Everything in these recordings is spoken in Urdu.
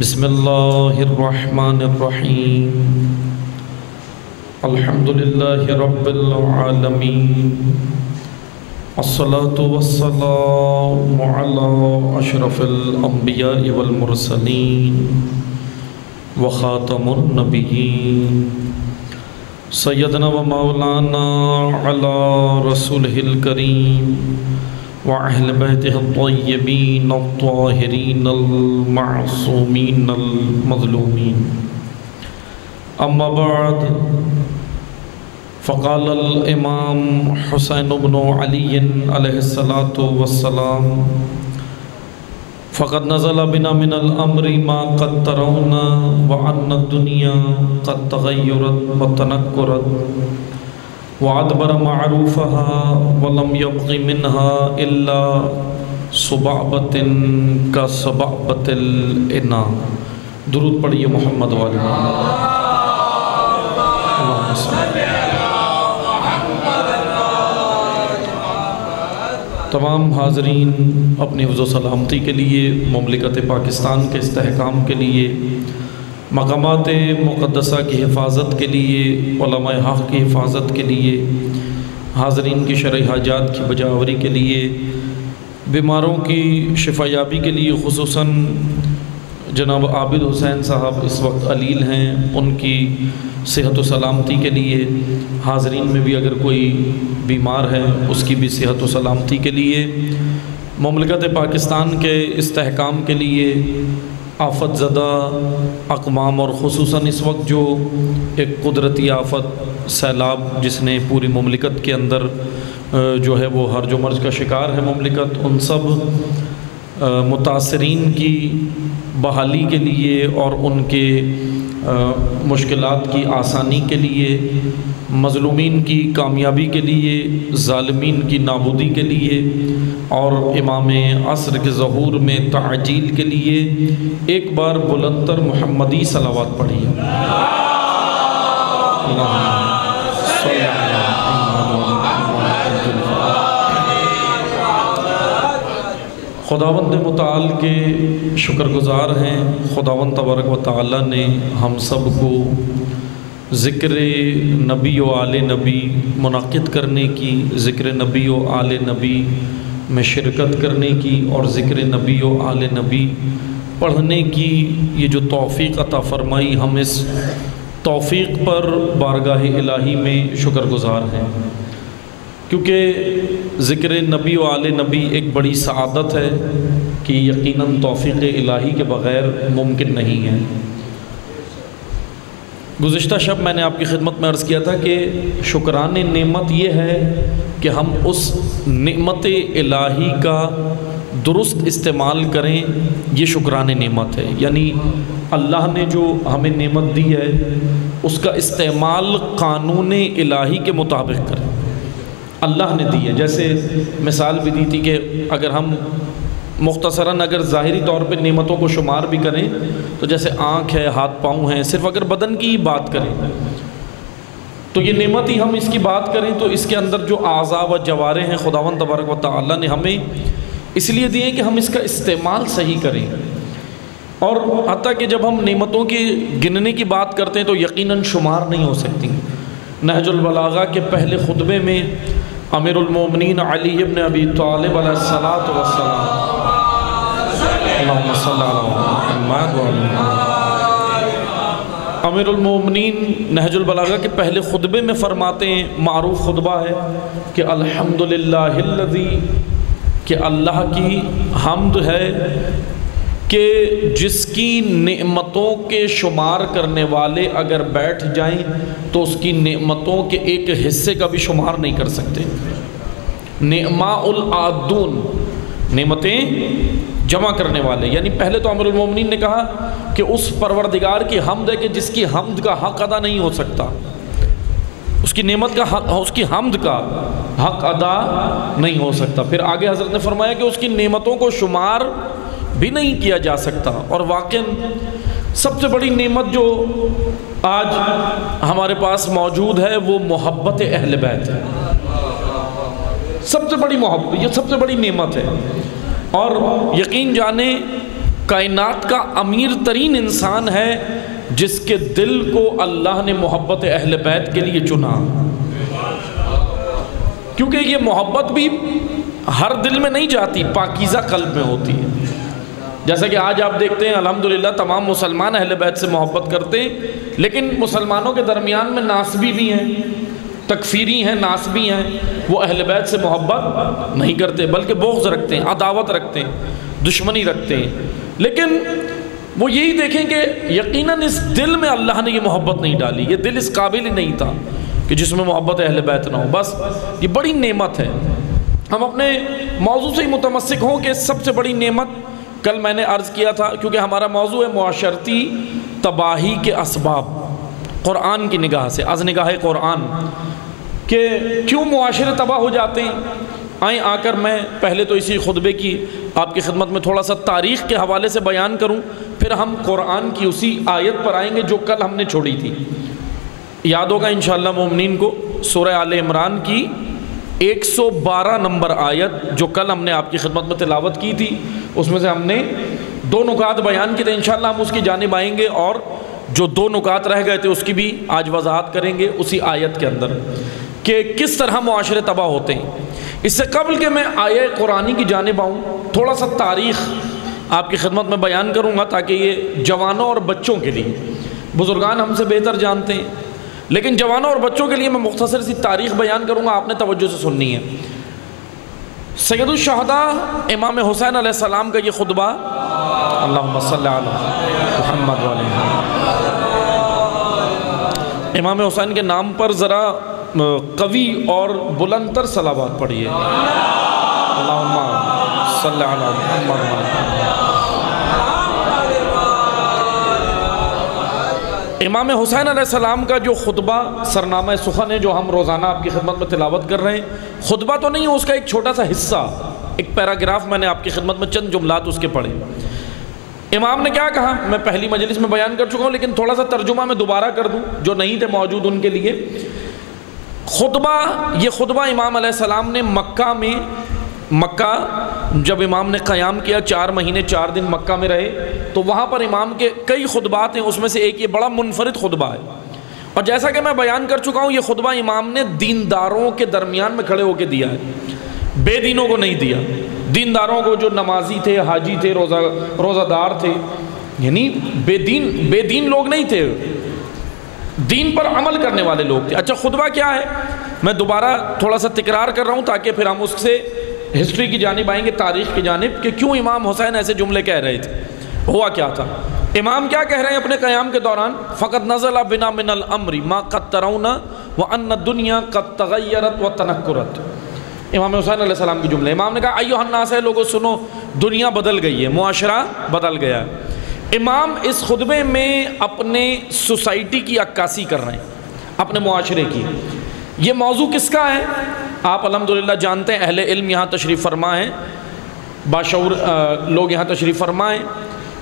بسم اللہ الرحمن الرحیم الحمد للہ رب العالمین الصلاة والسلام علی اشرف الانبیاء والمرسلین وخاتم النبیین سیدنا و مولانا علی رسولہ الکریم وَأَهْلِ بَيْتِهِ الطَّيِّبِينَ الطَّاهِرِينَ الْمَعْصُومِينَ الْمَظْلُومِينَ أما بعد فقال الإمام حسین بن علی علیہ الصلاة والسلام فقد نزل بنا من الأمر ما قد ترون وأن الدنيا قد تغيرت وتنكرت وَعَدْبَرَ مَعْرُوفَهَا وَلَمْ يَبْغِ مِنْهَا إِلَّا صُبَعْبَةٍ كَصَبَعْبَةِ الْإِنَا۔ درود پڑھیے محمد والے تمام حاضرین اپنی حفظ و سلامتی کے لیے، مملکت پاکستان کے استحکام کے لیے، مقامات مقدسہ کی حفاظت کے لیے، علماء حق کی حفاظت کے لیے، حاضرین کی شرعی حاجات کی بجاوری کے لیے، بیماروں کی شفا یابی کے لیے، خصوصاً جناب عابد حسین صاحب اس وقت علیل ہیں، ان کی صحت و سلامتی کے لیے، حاضرین میں بھی اگر کوئی بیمار ہے اس کی بھی صحت و سلامتی کے لیے، مملکت پاکستان کے استحکام کے لیے، آفت زدہ اقوام اور خصوصاً اس وقت جو ایک قدرتی آفت سیلاب جس نے پوری مملکت کے اندر جو ہے وہ ہرج و مرج کا شکار ہے مملکت، ان سب متاثرین کی بحالی کے لیے اور ان کے مشکلات کی آسانی کے لیے، مظلومین کی کامیابی کے لیے، ظالمین کی نابودی کے لیے اور امام عصر کے ظہور میں تعجیل کے لیے ایک بار بلندتر محمدی صلوات پڑھیے۔ خداوند متعال کے شکر گزار ہیں، خداوند تبارک و تعالی نے ہم سب کو ذکر نبی و آل نبی منعقد کرنے کی، ذکر نبی و آل نبی میں شرکت کرنے کی اور ذکر نبی و آل نبی پڑھنے کی یہ جو توفیق عطا فرمائی، ہم اس توفیق پر بارگاہ الہی میں شکر گزار ہیں، کیونکہ ذکر نبی و آل نبی ایک بڑی سعادت ہے کہ یقیناً توفیق الہی کے بغیر ممکن نہیں ہے۔ گزشتہ شب میں نے آپ کی خدمت میں عرض کیا تھا کہ شکران نعمت یہ ہے کہ ہم اس نعمت الہی کا درست استعمال کریں، یہ شکران نعمت ہے، یعنی اللہ نے جو ہمیں نعمت دی ہے اس کا استعمال قانون الہی کے مطابق کریں، اللہ نے دی ہے۔ جیسے مثال بھی دی تھی کہ اگر ہم مختصراً اگر ظاہری طور پہ نعمتوں کو شمار بھی کریں تو جیسے آنکھ ہے، ہاتھ پاؤں ہیں، صرف اگر بدن کی بات کریں تو یہ نعمت ہی ہم اس کی بات کریں تو اس کے اندر جو اعضاء و جوارح ہیں خداوند تبارک و تعالی نے ہمیں اس لیے دیے کہ ہم اس کا استعمال صحیح کریں، اور حتیٰ کہ جب ہم نعمتوں کی گننے کی بات کرتے ہیں تو یقیناً شمار نہیں ہو سکتی۔ نہج البلاغہ کے پہلے خطبے میں امیر المومنین علی ابن ابی طالب علیہ الصلاۃ والسلام اللہم صلی علی محمد امیر المومنین نہج البلاغہ کے پہلے خطبے میں فرماتے ہیں، معروف خطبہ ہے کہ الحمدللہ الذی، کہ اللہ کی حمد ہے کہ جس کی نعمتوں کے شمار کرنے والے اگر بیٹھ جائیں تو اس کی نعمتوں کے ایک حصے کا بھی شمار نہیں کر سکتے۔ نعماء العادون، نعمتیں جمع کرنے والے، یعنی پہلے تو امیر المومنین نے کہا کہ اس پروردگار کی حمد ہے کہ جس کی حمد کا حق ادا نہیں ہو سکتا، اس کی نعمت کا حق، اس کی حمد کا حق ادا نہیں ہو سکتا۔ پھر آگے حضرت نے فرمایا کہ اس کی نعمتوں کو شمار بھی نہیں کیا جا سکتا، اور واقعاً سب سے بڑی نعمت جو آج ہمارے پاس موجود ہے وہ محبت اہل بیت ہے، سب سے بڑی محبت، یہ سب سے بڑی نعمت ہے۔ اور یقین جانیں کائنات کا امیر ترین انسان ہے جس کے دل کو اللہ نے محبت اہل بیت کے لیے چنا، کیونکہ یہ محبت بھی ہر دل میں نہیں جاتی، پاکیزہ قلب میں ہوتی ہے۔ جیسا کہ آج آپ دیکھتے ہیں الحمدللہ تمام مسلمان اہل بیت سے محبت کرتے ہیں، لیکن مسلمانوں کے درمیان میں ناسبی بھی ہیں، تکفیری ہیں، ناسبی ہیں، وہ اہل بیت سے محبت نہیں کرتے بلکہ بغض رکھتے ہیں، عداوت رکھتے ہیں، دشمنی رکھتے ہیں۔ لیکن وہ یہی دیکھیں کہ یقیناً اس دل میں اللہ نے یہ محبت نہیں ڈالی، یہ دل اس قابل ہی نہیں تھا کہ جس میں محبت اہل بیت نہ ہو۔ بس یہ بڑی نعمت ہے۔ ہم اپنے موضوع سے ہی متمسک ہوں کہ سب سے بڑی نعمت، کل میں نے عرض کیا تھا کیونکہ ہمارا موضوع ہے معاشرتی تباہی کے اسباب، قرآن کی نگاہ سے، از نگاہ قرآن، کہ کیوں معاشرے تباہ ہو جاتے ہیں۔ آئیں آ کر میں پہلے تو اسی خطبے کی آپ کی خدمت میں تھوڑا سا تاریخ کے حوالے سے بیان کروں، پھر ہم قرآن کی اسی آیت پر آئیں گے جو کل ہم نے چھوڑی تھی۔ یاد ہوگا انشاءاللہ مومنین کو سورہ آل عمران کی 112 نمبر آیت جو کل ہم نے آپ کی خدمت میں تلاوت کی تھی، اس میں سے ہم نے 2 نکات بیان کی تھے۔ انشاءاللہ ہم اس کی جانب آئیں گے اور جو 2 نکات رہ گئے تھے اس کی بھی آج وضاحت کریں گے اسی آیت کے اندر کہ کس طرح معاشرے تباہ ہوتے ہیں۔ اس سے قبل کہ میں آیہ قرآنی کی جانب آؤں، تھوڑا سا تاریخ آپ کی خدمت میں بیان کروں گا تاکہ یہ جوانوں اور بچوں کے لیے، بزرگان ہم سے بہتر جانتے ہیں لیکن جوانوں اور بچوں کے لیے میں مختصر سی تاریخ بیان کروں گا، آپ نے توجہ سے سننی ہے۔ سید الشہداء امام حسین علیہ السلام کا یہ خطبہ، اللہم صلی علی محمد و علیہ، امام حسین کے نام پر ذرا قوی اور بلند تر صلوات پڑھیے، اللہم صلی علی محمد و علیہ۔ امام حسین علیہ السلام کا جو خطبہ سرنامہ سخن ہے جو ہم روزانہ آپ کی خدمت میں تلاوت کر رہے ہیں، خطبہ تو نہیں ہے، اس کا ایک چھوٹا سا حصہ، ایک پیراگراف میں نے آپ کی خدمت میں چند جملات اس کے پڑھے۔ امام نے کیا کہا میں پہلی مجلس میں بیان کر چکا ہوں، لیکن تھوڑا سا ترجمہ میں دوبارہ کر دوں جو نہیں تھے موجود ان کے لیے۔ یہ خطبہ امام علیہ السلام نے مکہ جب امام نے قیام کیا 4 مہینے 4 دن مکہ میں رہے تو وہاں پر امام کے کئی خطبات ہیں، اس میں سے ایک یہ بڑا منفرد خطبہ ہے، اور جیسا کہ میں بیان کر چکا ہوں یہ خطبہ امام نے دینداروں کے درمیان میں کھڑے ہو کے دیا ہے، بے دینوں کو نہیں دیا، دینداروں کو جو نمازی تھے، حاجی تھے، روزہ دار تھے، یعنی بے دین لوگ نہیں تھے، دین پر عمل کرنے والے لوگ تھے۔ اچھا خطبہ کیا ہے میں دوبارہ تھوڑا سا تکرار کر رہا ہوں تاکہ پھر ہم اس سے ہسٹری کی جانب آئیں گے، تاریخ کی جانب، کہ کیوں امام حسین ایسے جملے کہہ رہے تھے، ہوا کیا تھا۔ امام کیا کہہ رہے ہیں اپنے قیام کے دوران؟ فقط نزل بنا من الامر ما قد ترون وان الدنیا قد تغیرت وتنکرت۔ امام حسین علیہ السلام کی جملے، امام نے کہا ایھا الناس، لوگوں سنو، دنیا بدل گئی ہے، معاشرہ بدل گیا ہے۔ امام اس خطبے میں اپنے سوسائٹی کی عکاسی کر رہے ہیں، اپنے معاشرے کی۔ یہ موضوع کس کا ہے؟ آپ الحمدللہ جانتے ہیں، اہل علم یہاں تشریف فرما ہیں، باشعور لوگ یہاں تشریف فرما ہیں۔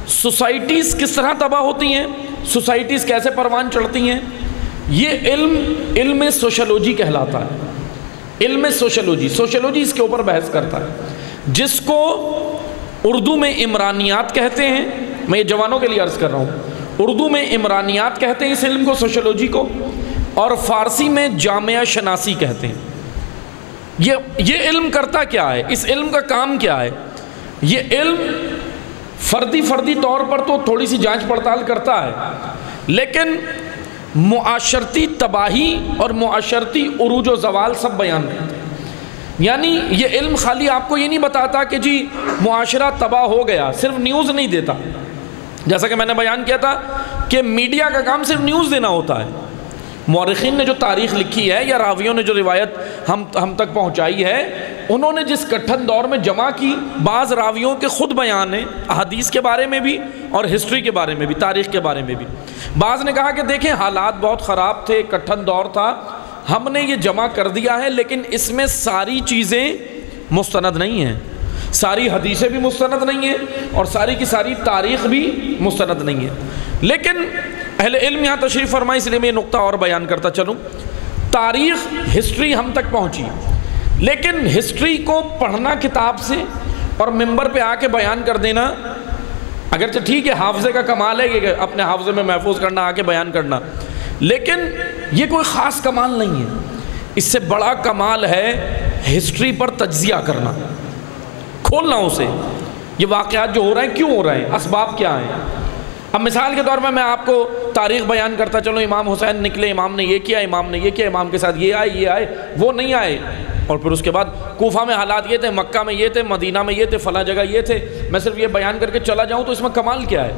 سوسائٹیز کس طرح تباہ ہوتی ہیں، سوسائٹیز کیسے پروان چڑھتی ہیں، یہ علم سوشیولوجی کہلاتا ہے۔ علم سوشیولوجی اس کے اوپر بحث کرتا ہے، جس کو اردو میں عمرانیات کہتے ہیں۔ میں یہ جوانوں کے لیے عرض کر رہا ہوں، اردو میں عمرانیات کہتے ہیں اس علم کو، سوشیولوجی کو، اور فارسی میں جامعہ شناسی کہتے ہیں۔ یہ علم کرتا کیا ہے، اس علم کا کام کیا ہے؟ یہ علم فردی طور پر تو تھوڑی سی جانچ پڑتال کرتا ہے، لیکن معاشرتی تباہی اور معاشرتی عروج و زوال سب بیان کرتا ہے۔ یعنی یہ علم خالی آپ کو یہ نہیں بتاتا کہ جی معاشرہ تباہ ہو گیا، صرف نیوز نہیں دیتا، جیسا کہ میں نے بیان کیا تھا کہ میڈیا کا کام صرف نیوز دینا ہوتا ہے۔ مورخین نے جو تاریخ لکھی ہے یا راویوں نے جو روایت ہم تک پہنچائی ہے، انہوں نے جس کٹھن دور میں جمع کی، بعض راویوں کے خود بیان ہیں احادیث کے بارے میں بھی اور ہسٹری کے بارے میں بھی، تاریخ کے بارے میں بھی۔ بعض نے کہا کہ دیکھیں حالات بہت خراب تھے، کٹھن دور تھا، ہم نے یہ جمع کر دیا ہے، لیکن اس میں ساری چیزیں مستند نہیں ہیں، ساری حدیثیں بھی مستند نہیں ہیں اور ساری کی ساری تاریخ بھی مستند نہیں ہے۔ لیکن اہل علم یہاں تشریف فرمائے، اس لیے میں یہ نقطہ اور بیان کرتا چلوں۔ تاریخ ہسٹری ہم تک پہنچی، لیکن ہسٹری کو پڑھنا کتاب سے اور ممبر پہ آ کے بیان کر دینا اگرچہ ٹھیک ہے حافظے کا کمال ہے کہ اپنے حافظے میں محفوظ کرنا، آ کے بیان کرنا، لیکن یہ کوئی خاص کمال نہیں ہے۔ اس سے بڑا کمال ہے ہسٹری پر تجزیہ کرنا، کھولنا اسے، یہ واقعات جو ہو رہے ہیں کیوں ہو رہے ہیں، اسباب کیا ہیں۔ اب مثال کے طور پر میں آپ کو تاریخ بیان کرتا چلوں، امام حسین نکلے، امام نے یہ کیا، امام نے یہ کیا، امام کے ساتھ یہ آئے وہ نہیں آئے، اور پھر اس کے بعد کوفہ میں حالات یہ تھے، مکہ میں یہ تھے، مدینہ میں یہ تھے، فلاں جگہ یہ تھے، میں صرف یہ بیان کر کے چلا جاؤں تو اس میں کمال کیا ہے؟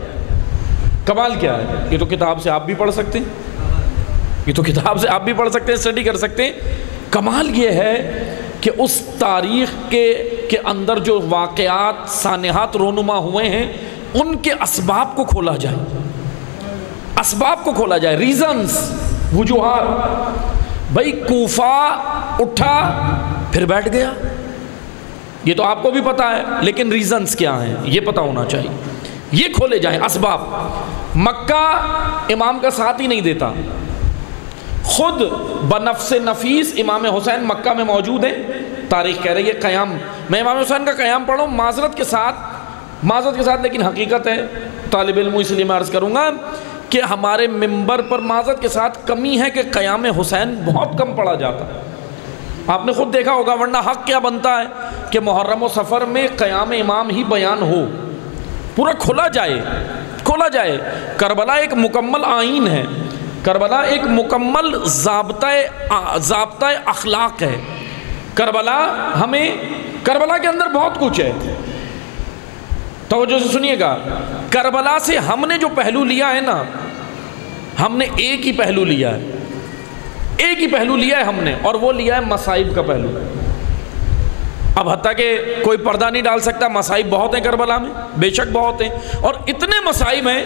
کمال کیا ہے؟ یہ تو کتاب سے آپ بھی پڑھ سکتے ہیں، یہ تو کتاب سے آپ بھی پڑھ سکتے ہیں، اسٹڈی کر سکتے ہیں۔ کمال یہ ہے کہ اس تاریخ کے اندر جو واقعات سانحات رونما ہوئے ہیں ان کے اسباب کو کھولا جائے، اسباب کو کھولا جائے، ریزنز، وجوہات۔ بھائی کوفہ اٹھا پھر بیٹھ گیا، یہ تو آپ کو بھی پتا ہے، لیکن ریزنز کیا ہیں یہ پتا ہونا چاہیے، یہ کھولے جائیں اسباب۔ مکہ امام کا ساتھ ہی نہیں دیتا، خود بنفس نفیس امام حسین مکہ میں موجود ہیں، تاریخ کہہ رہی ہے قیام، میں امام حسین کا قیام پڑھوں معذرت کے ساتھ لیکن حقیقت ہے، طالب علم اس لیے میں عرض کروں گا کہ ہمارے منبر پر معذرت کے ساتھ کمی ہے کہ قیام حسین بہت کم پڑھا جاتا ہے، آپ نے خود دیکھا ہوگا، ورنہ حق کیا بنتا ہے کہ محرم و سفر میں قیام امام ہی بیان ہو، پورا کھولا جائے۔ کربلا ایک مکمل آئین ہے، کربلا ایک مکمل ضابطہ اخلاق ہے، کربلا کے اندر بہت کچھ ہے، توجہ سے سنیے گا۔ کربلا سے ہم نے جو پہلو لیا ہے نا، ہم نے ایک ہی پہلو لیا ہے ہم نے، اور وہ لیا ہے مصائب کا پہلو۔ اب حتیٰ کہ کوئی پردہ نہیں ڈال سکتا، مصائب بہت ہیں کربلا میں، بے شک بہت ہیں، اور اتنے مصائب ہیں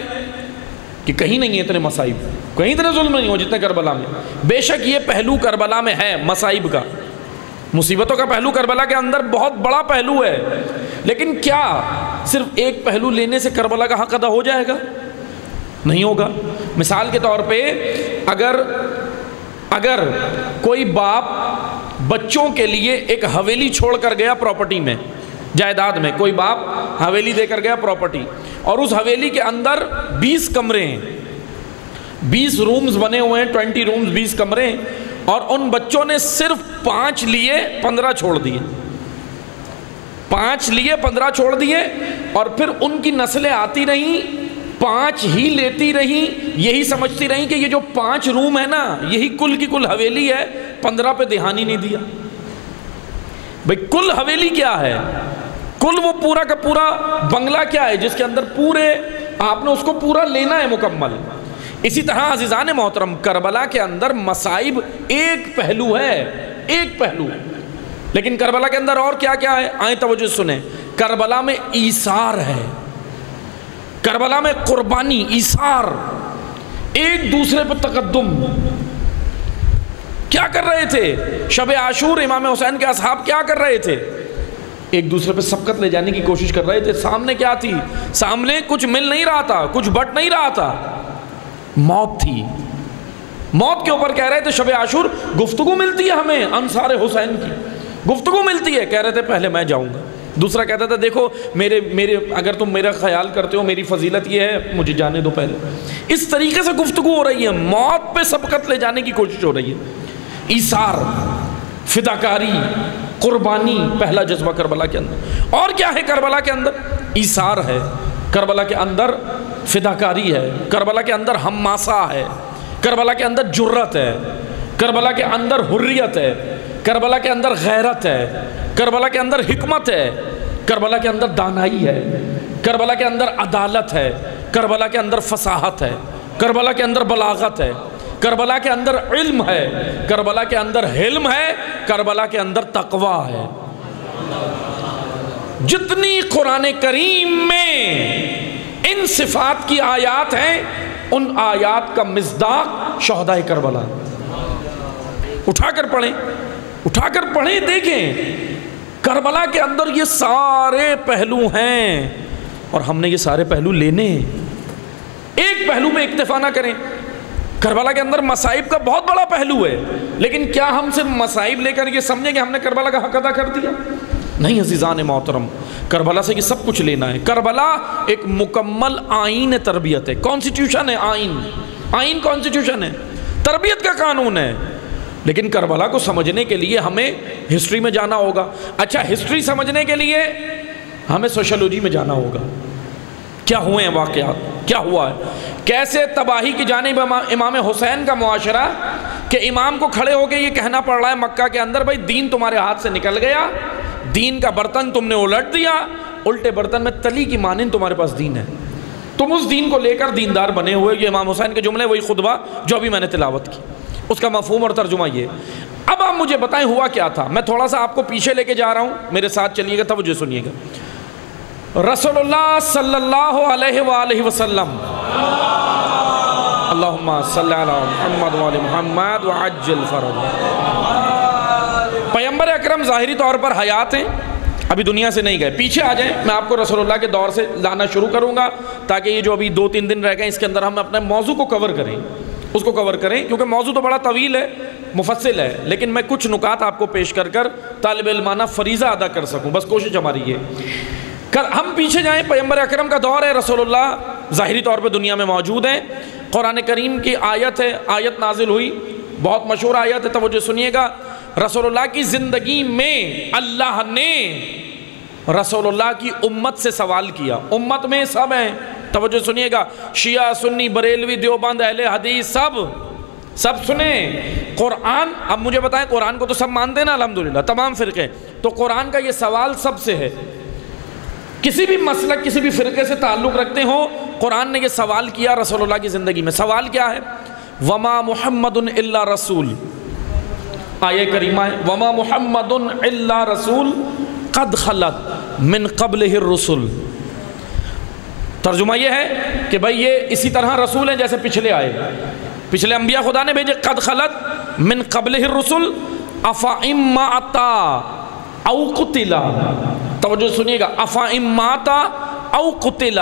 کہ کہیں نہیں ہیں اتنے مصائب، کہیں اتنے ظلم نہیں ہو جتنے کربلا میں۔ بے شک یہ پہلو کربلا میں ہے مصائب کا، مصیبتوں کا پہلو کربلا کے اندر بہت بڑا پہلو ہے، لیکن کیا صرف ایک پہلو لینے سے کربلا کا حق ادا ہو جائے گا؟ نہیں ہوگا۔ مثال کے طور پہ اگر کوئی باپ بچوں کے لیے ایک حویلی چھوڑ کر گیا پراپرٹی میں، جائیداد میں، کوئی باپ حویلی دے کر گیا پراپرٹی، اور اس حویلی کے اندر 20 کمرے ہیں، 20 رومز بنے ہوئے ہیں، 20 رومز 20 کمرے ہیں، اور ان بچوں نے صرف 5 لیے 15 چھوڑ دیے، 5 لیے 15 چھوڑ دیے، اور پھر ان کی نسلیں آتی رہیں، 5 ہی لیتی رہیں، یہی سمجھتی رہیں کہ یہ جو 5 روم ہے نا یہی کل کی کل حویلی ہے، 15 پہ دھیان ہی نہیں دیا۔ بھئی کل حویلی کیا ہے؟ کل وہ پورا کا پورا بنگلہ کیا ہے جس کے اندر پورے آپ نے اس کو پورا لینا ہے مکمل۔ اسی طرح عزیزان محترم، کربلا کے اندر مصائب ایک پہلو ہے، ایک پہلو، لیکن کربلا کے اندر اور کیا کیا ہے؟ آئیں توجہ سنیں۔ کربلا میں ایثار ہے، کربلا میں قربانی، ایثار، ایک دوسرے پر تقدم۔ کیا کر رہے تھے شب عاشور؟ امام حسین کے اصحاب کیا کر رہے تھے؟ ایک دوسرے پہ سبقت لے جانے کی کوشش کر رہے تھے۔ سامنے کیا تھی؟ سامنے کچھ مل نہیں رہا تھا، کچھ بٹ نہیں رہا تھا، موت تھی۔ موت کے اوپر کہہ رہے تھے شب عاشور گفتگو ملتی ہے ہمیں انصار حسین کی، گفتگو ملتی ہے۔ کہہ رہے تھے پہلے میں جاؤں گا، دوسرا کہتا تھا دیکھو میرے اگر تم میرا خیال کرتے ہو، میری فضیلت یہ ہے، مجھے جانے دو پہلے۔ اس طریقے سے گفتگو ہو رہی ہے، موت پہ سبقت لے جانے کی کوشش ہو رہی ہے۔ ایثار، فداکاری، قربانی پہلا جذبہ کربلا کے اندر۔ اور کیا ہے کربلا کے اندر؟ ایثار ہے، کربلا کے اندر فداکاری ہے، کربلا کے اندر حماسہ ہے، کربلا کے اندر جرت ہے، کربلا کے اندر حریت ہے، کربلا کے اندر غیرت ہے، کربلا کے اندر حکمت ہے، کربلا کے اندر دانائی ہے، کربلا کے اندر عدالت ہے، کربلا کے اندر فصاحت ہے، کربلا کے اندر بلاغت ہے، کربلا کے اندر علم ہے، کربلا کے اندر حلم ہے، کربلا کے اندر تقوی ہے۔ جتنی قرآن کریم میں ان صفات کی آیات ہیں، ان آیات کا مصداق شہدائے کربلا۔ اٹھا کر پڑھیں، دیکھیں کربلا کے اندر یہ سارے پہلو ہیں، اور ہم نے یہ سارے پہلو لینے ہیں، ایک پہلو میں اکتفا نہ کریں۔ کربلا کے اندر مصائب کا بہت بڑا پہلو ہے، لیکن کیا ہم صرف مصائب لے کر یہ سمجھیں کہ ہم نے کربلا کا حق ادا کر دیا؟ نہیں عزیزان محترم، کربلا سے یہ سب کچھ لینا ہے۔ کربلا ایک مکمل آئین تربیت ہے، کانسٹیٹیوشن ہے، آئین کانسٹیٹیوشن ہے، تربیت کا قانون ہے۔ لیکن کربلا کو سمجھنے کے لیے ہمیں ہسٹری میں جانا ہوگا۔ اچھا، ہسٹری سمجھنے کے لیے ہمیں سوشیولوجی میں جانا ہوگا، کیا ہوئے ہیں واقعات، کیا ہوا ہے، کیسے تباہی کی جانب امام حسین کا معاشرہ کہ امام کو کھڑے ہو کے یہ کہنا پڑ رہا ہے مکہ کے اندر، بھائی دین تمہارے ہاتھ سے نکل گیا، دین کا برتن تم نے الٹ دیا، الٹے برتن میں تلی کی مانند تمہارے پاس دین ہے، تم اس دین کو لے کر دیندار بنے ہوئے۔ یہ امام حسین کے جملے، وہی خطبہ جو ابھی میں نے تلاوت کی، اس کا مفہوم اور ترجمہ یہ۔ اب آپ مجھے بتائیں ہوا کیا تھا؟ میں تھوڑا سا آپ کو پیچھے لے کے جا رہا ہوں، میرے ساتھ چلیے گا، توجہ سنیے گا۔ رسول اللہ صلی اللہ علیہ وآلہ وسلم، اللہم صلی علی محمد وآل محمد وعجل فرج، پیغمبر اکرم ظاہری طور پر حیات ہیں، ابھی دنیا سے نہیں گئے۔ پیچھے آ جائیں، میں آپ کو رسول اللہ کے دور سے لانا شروع کروں گا تاکہ یہ جو ابھی 2-3 دن رہ گئے اس کے اندر ہم اپنے موضوع کو کور کریں، اس کو کور کریں، کیونکہ موضوع تو بڑا طویل ہے، مفصل ہے، لیکن میں کچھ نکات آپ کو پیش کر کر طالب علمانہ فریضہ ادا کر سکوں، بس کوشش ہماری یہ۔ ہم پیچھے جائیں، پیغمبر اکرم کا دور ہے، رسول اللہ ظاہری طور پہ دنیا میں موجود ہیں، قرآن کریم کی آیت ہے، آیت نازل ہوئی، بہت مشہور آیت ہے، توجہ سنیے گا۔ رسول اللہ کی زندگی میں اللہ نے رسول اللہ کی امت سے سوال کیا، امت میں سب ہیں، توجہ سنیے گا، شیعہ، سنی، بریلوی، دیوبند، اہل حدیث، سب سنیں۔ قرآن، اب مجھے بتائیں، قرآن کو تو سب مانتے ہیں نا الحمدللہ، تمام فرقے، تو قرآن کا یہ سوال سب سے ہے، کسی بھی مسلک، کسی بھی فرقے سے تعلق رکھتے ہوں، قرآن نے یہ سوال کیا رسول اللہ کی زندگی میں۔ سوال کیا ہے؟ وما محمد الا رسول، آیہ کریمہ ہے، وما محمد الا رسول قد خلت من قبلہ الرسل۔ ترجمہ یہ ہے کہ بھئی یہ اسی طرح رسول ہیں جیسے پچھلے آئے، پچھلے انبیاء خدا نے بھیجے، قد خلت من قبلہ الرسل افئن مات او قتل، توجہ سنیے گا، افئن مات او قتل،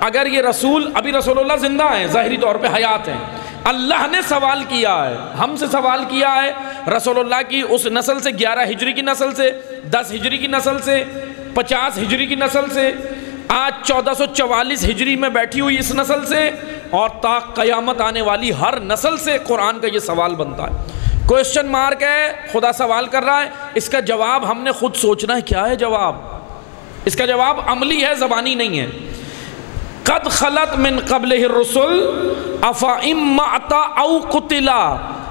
اگر یہ رسول، ابھی رسول اللہ زندہ ہیں، ظاہری طور پہ حیات ہیں، اللہ نے سوال کیا ہے، ہم سے سوال کیا ہے، رسول اللہ کی اس نسل سے، 11 ہجری کی نسل سے، 10 ہجری کی نسل سے، 50 ہجری کی نسل سے، آج 1444 ہجری میں بیٹھی ہوئی اس نسل سے، اور تا قیامت آنے والی ہر نسل سے قرآن کا یہ سوال بنتا ہے۔ کوئسچن مارک ہے، خدا سوال کر رہا ہے، اس کا جواب ہم نے خود سوچنا ہے، کیا ہے جواب؟ اس کا جواب عملی ہے، زبانی نہیں ہے۔ قد خلت من قبلہ الرسل افئن مات او قتل،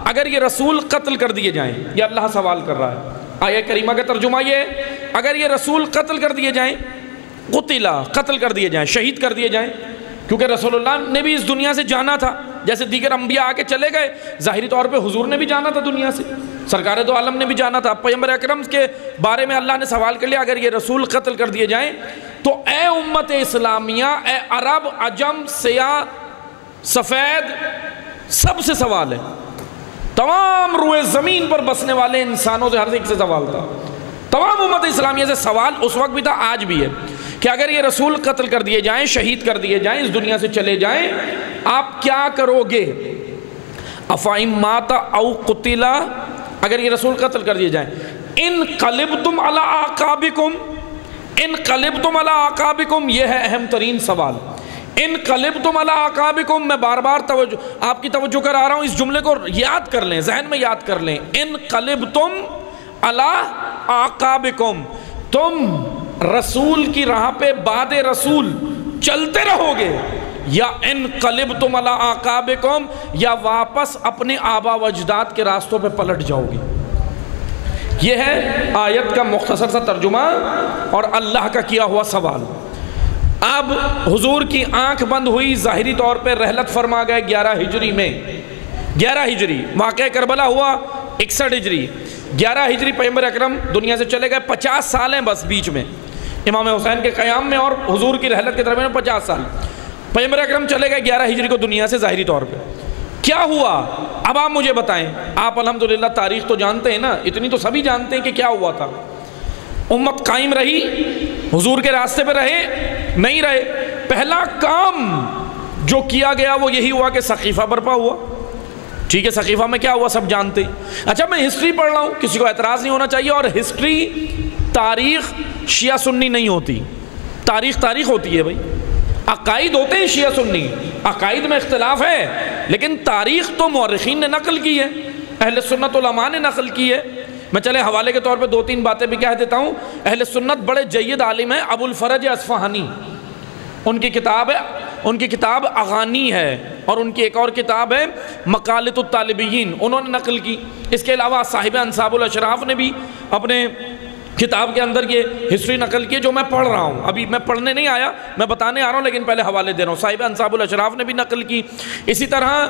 اگر یہ رسول قتل کر دیے جائیں، یہ اللہ سوال کر رہا ہے۔ آیہ کریمہ کا ترجمہ یہ، اگر یہ رسول قتل کر دیے جائیں، قتل، قتل کر دیے جائیں، شہید کر دیے جائیں، کیونکہ رسول اللہ نے بھی اس دنیا سے جانا تھا، جیسے دیگر انبیاء آ کے چلے گئے، ظاہری طور پہ حضور نے بھی جانا تھا دنیا سے، سرکار دو عالم نے بھی جانا تھا، پیغمبر اکرم کے بارے میں اللہ نے سوال کر لیا، اگر یہ رسول قتل کر دیے جائیں تو اے امت اسلامیہ، اے عرب، عجم، سیاہ، سفید، سب سے سوال ہے، تمام روئے زمین پر بسنے والے انسانوں سے، ہر ایک سے سوال تھا، تمام امت اسلامیہ سے سوال اس وقت بھی تھا، آج بھی ہے، کہ اگر یہ رسول قتل کر دیے جائیں، شہید کر دیے جائیں، اس دنیا سے چلے جائیں، آپ کیا کرو گے؟ افئن مات او قتل، اگر یہ رسول قتل کر دیے جائیں، انقلبتم علی اعقابکم، انقلبتم علی اعقابکم، یہ ہے اہم ترین سوال، انقلبتم علی اعقابکم، میں بار بار آپ کی توجہ کرا رہا ہوں، اس جملے کو یاد کر لیں، ذہن میں یاد کر لیں، انقلبتم علی اعقابکم، تم رسول کی راہ پہ بعد رسول چلتے رہو گے، یا انقلبتم علی اعقابکم، یا واپس اپنے آبا و اجداد کے راستوں پہ پلٹ جاؤ گے۔ یہ ہے آیت کا مختصر سا ترجمہ اور اللہ کا کیا ہوا سوال۔ اب حضور کی آنکھ بند ہوئی، ظاہری طور پہ رحلت فرما گئے 11 ہجری میں، 11 ہجری واقعہ کربلا ہوا 61 ہجری، 11 ہجری پیغمبر اکرم دنیا سے چلے گئے، 50 سال ہیں بس بیچ میں، امام حسین کے قیام میں اور حضور کی رحلت کے درمیان 50 سال، پیغمبر اکرم چلے گئے 11 ہجری کو دنیا سے ظاہری طور پہ۔ کیا ہوا؟ اب آپ مجھے بتائیں، آپ الحمدللہ تاریخ تو جانتے ہیں نا، اتنی تو سبھی جانتے ہیں کہ کیا ہوا تھا۔ امت قائم رہی، حضور کے راستے پہ رہے، نہیں رہے، پہلا کام جو کیا گیا وہ یہی ہوا کہ سقیفہ برپا ہوا۔ ٹھیک ہے، سقیفہ میں کیا ہوا سب جانتے ہیں۔ اچھا، میں ہسٹری پڑھ رہا ہوں، کسی کو اعتراض نہیں ہونا چاہیے، اور ہسٹری تاریخ شیعہ سنی نہیں ہوتی، تاریخ ہوتی ہے بھائی، عقائد ہوتے ہیں شیعہ سنی، عقائد میں اختلاف ہے، لیکن تاریخ تو مورخین نے نقل کی ہے، اہل سنت علماء نے نقل کی ہے۔ میں چلے حوالے کے طور پہ 2-3 باتیں بھی کہہ دیتا ہوں۔ اہل سنت بڑے جید عالم ہیں ابو الفرج اصفہانی، ان کی کتاب اغانی ہے، اور ان کی ایک اور کتاب ہے مقالۃ الطالبین، انہوں نے نقل کی۔ اس کے علاوہ صاحب انصاب الاشراف نے بھی اپنے کتاب کے اندر یہ ہسٹری نقل کی جو میں پڑھ رہا ہوں، ابھی میں پڑھنے نہیں آیا، میں بتانے آ رہا ہوں، لیکن پہلے حوالے دے رہا ہوں۔ صاحب انصاب الاشراف نے بھی نقل کی۔ اسی طرح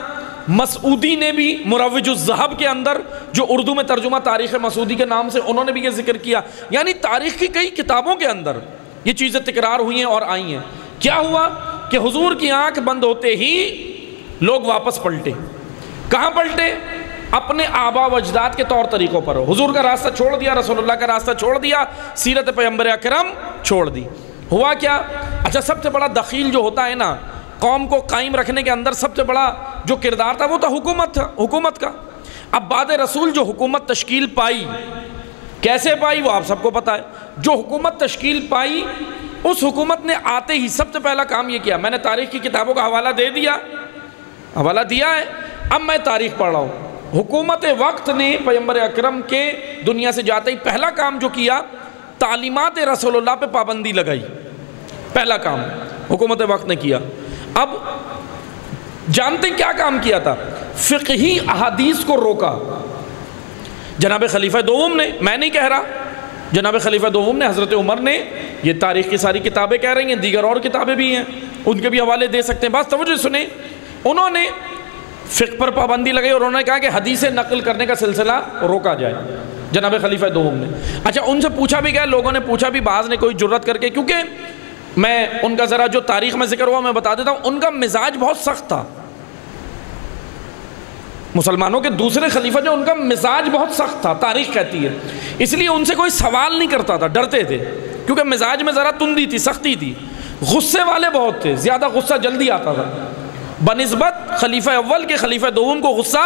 مسعودی نے بھی مروج الذہب کے اندر، جو اردو میں ترجمہ تاریخ مسعودی کے نام سے، انہوں نے بھی یہ ذکر کیا۔ یعنی تاریخ کی کئی کتابوں کے اندر یہ چیزیں تکرار ہوئی ہیں اور آئی ہیں۔ کیا ہوا کہ حضور کی آنکھ بند ہوتے ہی لوگ واپس پلٹے۔ کہاں پلٹے؟ اپنے آبا و اجداد کے طور طریقوں پر۔ حضور کا راستہ چھوڑ دیا، رسول اللہ کا راستہ چھوڑ دیا، سیرت پیغمبر اکرم چھوڑ دی۔ ہوا کیا؟ اچھا، سب سے بڑا دخیل جو ہوتا ہے نا قوم کو قائم رکھنے کے اندر، سب سے بڑا جو کردار تھا وہ تھا حکومت کا۔ اب بعد رسول جو حکومت تشکیل پائی، کیسے پائی وہ آپ سب کو پتہ ہے۔ جو حکومت تشکیل پائی، اس حکومت نے آتے ہی سب سے پہلا کام یہ کیا، میں نے تاریخ کی کتابوں کا حوالہ دیا ہے، اب میں تاریخ پڑھ رہا ہوں۔ حکومت وقت نے پیغمبر اکرم کے دنیا سے جاتے ہی پہلا کام جو کیا، تعلیمات رسول اللہ پہ پابندی لگائی۔ پہلا کام حکومت وقت نے کیا۔ اب جانتے کیا کام کیا تھا؟ فقہی احادیث کو روکا۔ جناب خلیفہ دوم نے، میں نہیں کہہ رہا، جناب خلیفہ دوم نے، حضرت عمر نے، یہ تاریخ کی ساری کتابیں کہہ رہی ہیں، دیگر اور کتابیں بھی ہیں، ان کے بھی حوالے دے سکتے ہیں۔ بس توجہ سنیں، انہوں نے فقہ پر پابندی لگائی اور انہوں نے کہا کہ حدیث نقل کرنے کا سلسلہ روکا جائے، جناب خلیفہ دوم نے۔ اچھا، ان سے پوچھا بھی گیا، لوگوں نے پوچھا بھی، بعض نے کوئی جرت کر کے، کیونکہ میں ان کا ذرا جو تاریخ میں ذکر ہوا میں بتا دیتا ہوں، ان کا مزاج بہت سخت تھا۔ مسلمانوں کے دوسرے خلیفہ جو، ان کا مزاج بہت سخت تھا، تاریخ کہتی ہے، اس لیے ان سے کوئی سوال نہیں کرتا تھا، ڈرتے تھے، کیونکہ مزاج میں ذرا تندی تھی، سختی تھی، غصے والے بہت تھے، زیادہ غصہ جلدی آتا تھا بنسبت خلیفہ اول کے خلیفہ دوم کو، غصہ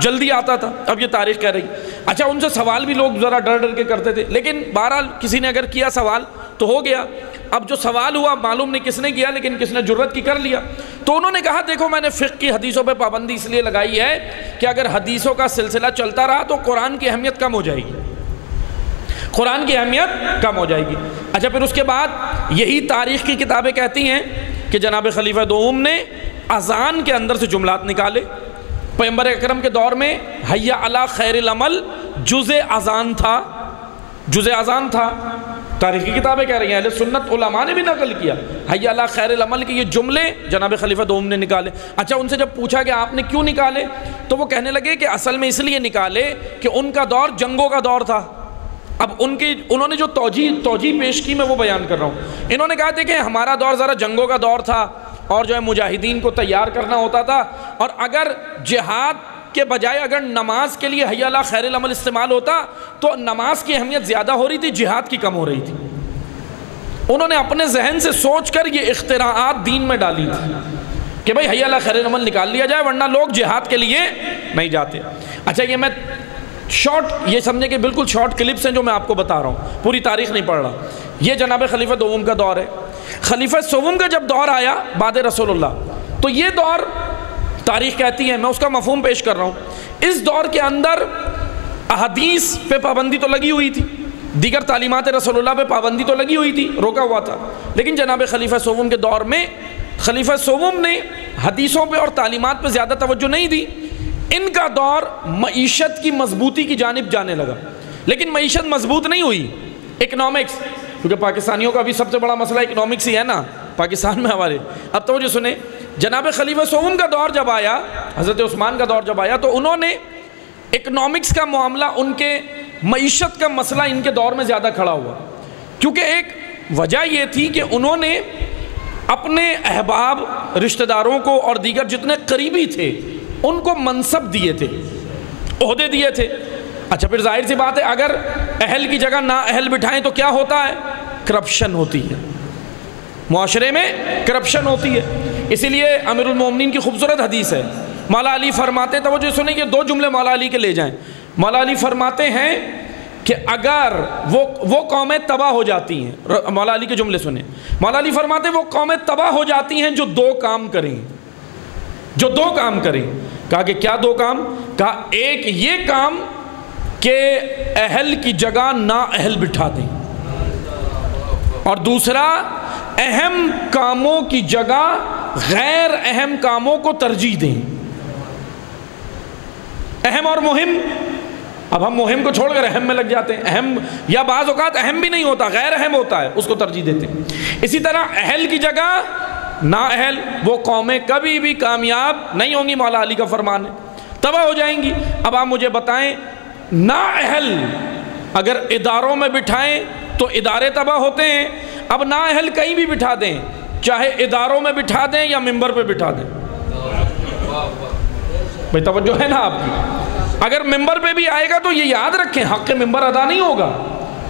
جلدی آتا تھا۔ اب یہ تاریخ کہہ رہی۔ اچھا، ان سے سوال بھی لوگ ذرا ڈر کے کرتے تھے، لیکن بہرحال کسی نے اگر کیا سوال تو ہو گیا۔ اب جو سوال ہوا معلوم نہیں کس نے کیا، لیکن کس نے جرت کی کر لیا۔ تو انہوں نے کہا دیکھو، میں نے فقہ کی حدیثوں پہ پابندی اس لیے لگائی ہے کہ اگر حدیثوں کا سلسلہ چلتا رہا تو قرآن کی اہمیت کم ہو جائے گی، قرآن کی اہمیت کم ہو جائے گی۔ اچھا، پھر اس کے بعد یہی تاریخ کی کتابیں کہتی ہیں کہ جناب خلیفہ دوم نے اذان کے اندر سے جملات نکالے۔ پیغمبر اکرم کے دور میں حی علی خیر العمل جزء اذان تھا، تاریخ کی کتابیں کہہ رہی ہیں، اہل سنت علماء نے بھی نقل کیا، حی علی خیر العمل کے یہ جملے جناب خلیفہ دوم نے نکالے۔ اچھا، ان سے جب پوچھا کہ آپ نے کیوں نکالے، تو وہ کہنے لگے کہ اصل میں اس لیے نکالے کہ ان کا دور جنگوں کا دور تھا۔ اب انہوں نے جو توجیہ پیش کی، میں وہ بیان کر رہا ہوں۔ انہوں نے کہا تھا کہ ہمارا دور ذرا جنگوں کا دور تھا، اور جو ہے مجاہدین کو تیار کرنا ہوتا تھا، اور اگر جہاد کے بجائے اگر نماز کے لیے حی علی خیر العمل استعمال ہوتا تو نماز کی اہمیت زیادہ ہو رہی تھی، جہاد کی کم ہو رہی تھی۔ انہوں نے اپنے ذہن سے سوچ کر یہ اختراعات دین میں ڈالی تھی کہ بھائی حی علی خیر العمل نکال لیا جائے، ورنہ لوگ جہاد کے لیے نہیں جاتے۔ اچھا، یہ میں یہ سمجھے کہ بالکل شارٹ کلپس ہیں جو میں آپ کو بتا رہا ہوں، پوری تاریخ نہیں پڑھ رہا۔ یہ جناب خلیفہ دوم کا دور ہے۔ خلیفہ سوم کا جب دور آیا بعد رسول اللہ، تو یہ دور تاریخ کہتی ہے، میں اس کا مفہوم پیش کر رہا ہوں۔ اس دور کے اندر احادیث پہ پابندی تو لگی ہوئی تھی، دیگر تعلیمات رسول اللہ پہ پابندی تو لگی ہوئی تھی، روکا ہوا تھا، لیکن جناب خلیفہ سوم کے دور میں خلیفہ سوم نے حدیثوں پہ اور تعلیمات پہ زیادہ توجہ نہیں دی۔ ان کا دور معیشت کی مضبوطی کی جانب جانے لگا، لیکن معیشت مضبوط نہیں ہوئی، اکنامکس، کیونکہ پاکستانیوں کا بھی سب سے بڑا مسئلہ اکنامکس ہی ہے نا پاکستان میں ہمارے۔ اب تو جو سنیں، جناب خلیفہ سوم کا دور جب آیا، حضرت عثمان کا دور جب آیا، تو انہوں نے اکنامکس کا معاملہ، ان کے معیشت کا مسئلہ ان کے دور میں زیادہ کھڑا ہوا، کیونکہ ایک وجہ یہ تھی کہ انہوں نے اپنے احباب، رشتہ داروں کو اور دیگر جتنے قریبی تھے ان کو منصب دیے تھے، عہدے دیے تھے۔ اچھا، پھر ظاہر سی بات ہے اگر اہل کی جگہ نا اہل بٹھائیں تو کیا ہوتا ہے؟ کرپشن ہوتی ہے، معاشرے میں کرپشن ہوتی ہے۔ اسی لیے امیر المومنین کی خوبصورت حدیث ہے، مولا علی فرماتے ہیں، توجہ سنیں، یہ دو جملے مولا علی کے لے جائیں۔ مولا علی فرماتے ہیں کہ اگر وہ قومیں تباہ ہو جاتی ہیں، مولا علی کے جملے سنیں، مولا علی فرماتے ہیں وہ قومیں تباہ ہو جاتی ہیں جو دو کام کریں، جو دو کام کریں۔ کہا کہ کیا دو کام؟ کہا ایک یہ کام کہ اہل کی جگہ نا اہل بٹھا دیں، اور دوسرا اہم کاموں کی جگہ غیر اہم کاموں کو ترجیح دیں۔ اہم اور مہم، اب ہم مہم کو چھوڑ کر اہم میں لگ جاتے ہیں، اہم یا بعض اوقات اہم بھی نہیں ہوتا، غیر اہم ہوتا ہے، اس کو ترجیح دیتے ہیں۔ اسی طرح اہل کی جگہ نا اہل، وہ قومیں کبھی بھی کامیاب نہیں ہوں گی، مولا علی کا فرمان ہے، تباہ ہو جائیں گی۔ اب آپ مجھے بتائیں، نا اہل اگر اداروں میں بٹھائیں تو ادارے تباہ ہوتے ہیں، اب نا اہل کہیں بھی بٹھا دیں، چاہے اداروں میں بٹھا دیں یا ممبر پہ بٹھا دیں، بھئی توجہ ہے نا آپ کی؟ اگر ممبر پہ بھی آئے گا تو یہ یاد رکھیں حق ممبر ادا نہیں ہوگا،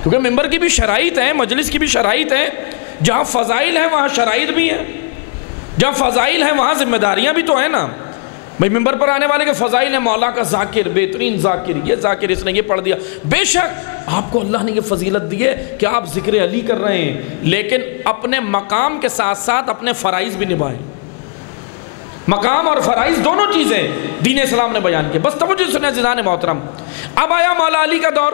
کیونکہ ممبر کی بھی شرائط ہیں، مجلس کی بھی شرائط ہیں، جہاں فضائل ہیں وہاں شرائط بھی ہیں، جہاں فضائل ہیں وہاں ذمہ داریاں بھی تو ہیں نا۔ بھئی ممبر پر آنے والے کے فضائل ہیں، مولا کا ذاکر، بہترین ذاکر، یہ ذاکر اس نے یہ پڑھ دیا، بے شک آپ کو اللہ نے یہ فضیلت دی ہے کہ آپ ذکر علی کر رہے ہیں، لیکن اپنے مقام کے ساتھ ساتھ اپنے فرائض بھی نبھائیں۔ مقام اور فرائض دونوں چیزیں دین اسلام نے بیان کی۔ بس توجہ سنیں عزیزان محترم، اب آیا مولا علی کا دور۔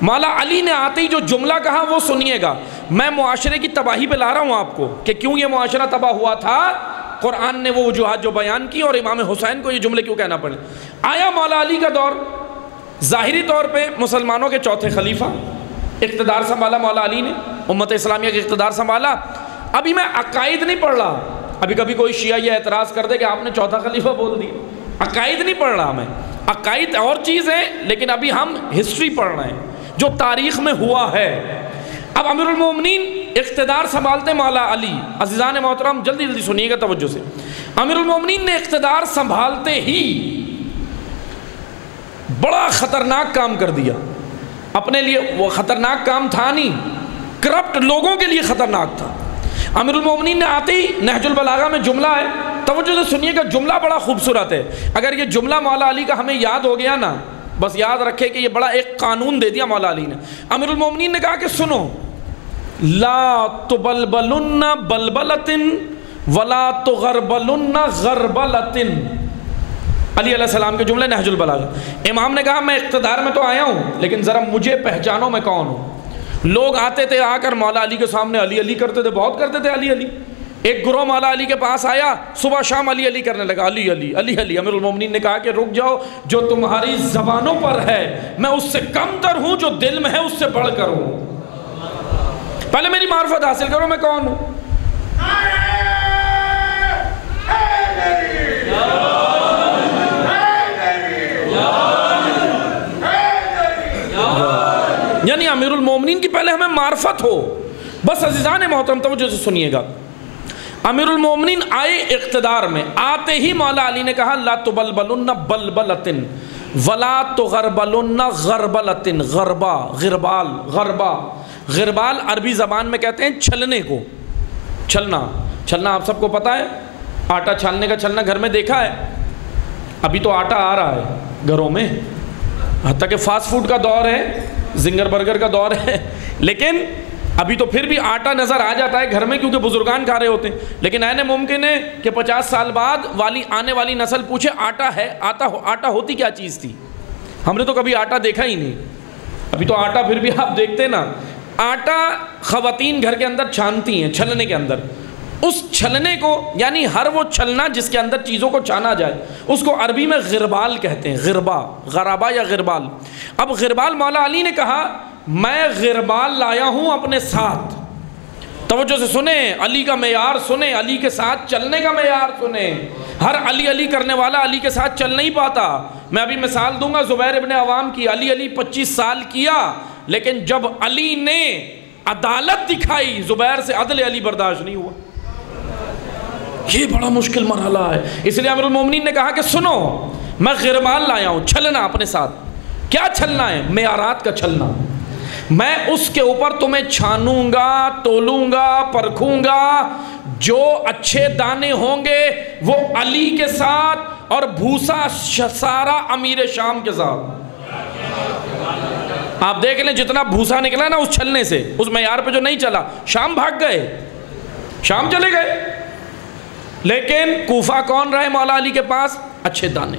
مولا علی نے آتے ہی جو جملہ کہا وہ سنیے گا، میں معاشرے کی تباہی پہ لا رہا ہوں آپ کو کہ کیوں یہ معاشرہ تباہ ہوا تھا، قرآن نے وہ وجوہات جو بیان کی اور امام حسین کو یہ جملے کیوں کہنا پڑے۔ آیا مولا علی کا دور، ظاہری طور پہ مسلمانوں کے چوتھے خلیفہ، اقتدار سنبھالا مولا علی نے، امت اسلامیہ کے اقتدار سنبھالا۔ ابھی میں عقائد نہیں پڑھ رہا، ابھی کبھی کوئی شیعہ یہ اعتراض کر دے کہ آپ نے چوتھا خلیفہ بول دیا، عقائد نہیں پڑھ رہا میں، عقائد اور چیز ہے، لیکن ابھی ہم ہسٹری پڑھ رہے ہیں جو تاریخ میں ہوا ہے۔ اب امیر المومنین اقتدار سنبھالتے مولا علی، عزیزان محترم جلدی جلدی سنیے گا توجہ سے، امیر المومنین نے اقتدار سنبھالتے ہی بڑا خطرناک کام کر دیا اپنے لیے۔ وہ خطرناک کام تھا نہیں، کرپٹ لوگوں کے لیے خطرناک تھا۔ امیر المومنین نے آتے ہی نہج البلاغہ میں جملہ ہے، توجہ سے سنیے گا، جملہ بڑا خوبصورت ہے۔ اگر یہ جملہ مولا علی کا ہمیں یاد ہو گیا نا، بس یاد رکھے کہ یہ بڑا ایک قانون دے دیا مولا علی نے۔ امیر المومنین نے کہا کہ سنو، لا تبلبلن بلبلۃ ولا تغربلن غربلۃ، علی علیہ السلام کے جملے نہج البلاغہ۔ امام نے کہا میں اقتدار میں تو آیا ہوں، لیکن ذرا مجھے پہچانو میں کون ہوں۔ لوگ آتے تھے آ کر مولا علی کے سامنے علی علی کرتے تھے، بہت کرتے تھے علی علی۔ ایک گروہ مولا علی کے پاس آیا، صبح شام علی علی کرنے لگا، علی علی علی علی۔ امیر المومنین نے کہا کہ رک جاؤ، جو تمہاری زبانوں پر ہے میں اس سے کم تر ہوں، جو دل میں ہے اس سے بڑھ کر ہوں، پہلے میری معرفت حاصل کرو میں کون ہوں۔ یعنی امیر المومنین کی پہلے ہمیں معرفت ہو۔ بس عزیزان محترم توجہ سے سنیے گا، امیر المومنین آئے اقتدار میں، آتے ہی مولا علی نے کہا لا تبلبلن بلبلۃ ولا تغربلن غربلۃ، غربا غربال، غربا غربال عربی زبان میں کہتے ہیں چھلنے کو، چھلنا، چھلنا آپ سب کو پتہ ہے، آٹا چھالنے کا چھلنا گھر میں دیکھا ہے۔ ابھی تو آٹا آ رہا ہے گھروں میں، حتیٰ کہ فاسٹ فوڈ کا دور ہے، زنگر برگر کا دور ہے، لیکن ابھی تو پھر بھی آٹا نظر آ جاتا ہے گھر میں، کیونکہ بزرگان کھا رہے ہوتے ہیں۔ لیکن ایسے ممکن ہے کہ 50 سال بعد آنے والی نسل پوچھے آٹا ہے، آٹا ہوتی کیا چیز تھی؟ ہم نے تو کبھی آٹا دیکھا ہی نہیں۔ ابھی تو آٹا پھر بھی آپ دیکھتے نا، آٹا خواتین گھر کے اندر چھانتی ہیں چھلنے کے اندر، اس چھلنے کو یعنی ہر وہ چھلنا جس کے اندر چیزوں کو چھانا جائے اس کو عربی میں غربال کہتے ہیں، غربا، غرابا یا غربال۔ اب غربال مولا علی نے کہا میں غربال لایا ہوں اپنے ساتھ، توجہ سے سنیں، علی کا معیار سنیں، علی کے ساتھ چلنے کا معیار سنیں۔ ہر علی علی کرنے والا علی کے ساتھ چل نہیں پاتا۔ میں ابھی مثال دوں گا زبیر ابن عوام کی، علی علی 25 سال کیا، لیکن جب علی نے عدالت دکھائی زبیر سے عدل علی برداشت نہیں ہوا۔ یہ بڑا مشکل مرحلہ ہے، اس لیے امیر المومنین نے کہا کہ سنو میں غربال لایا ہوں، چھلنا اپنے ساتھ۔ کیا چھلنا ہے؟ معیارات کا چھلنا۔ میں اس کے اوپر تمہیں چھانوں گا، تولوں گا، پرکھوں گا، جو اچھے دانے ہوں گے وہ علی کے ساتھ اور بھوسا سارا امیر شام کے ساتھ۔ آپ دیکھ لیں جتنا بھوسا نکلا نا اس چھلنے سے، اس معیار پہ جو نہیں چلا، شام بھاگ گئے، شام چلے گئے۔ لیکن کوفہ کون رہے مولا علی کے پاس؟ اچھے دانے،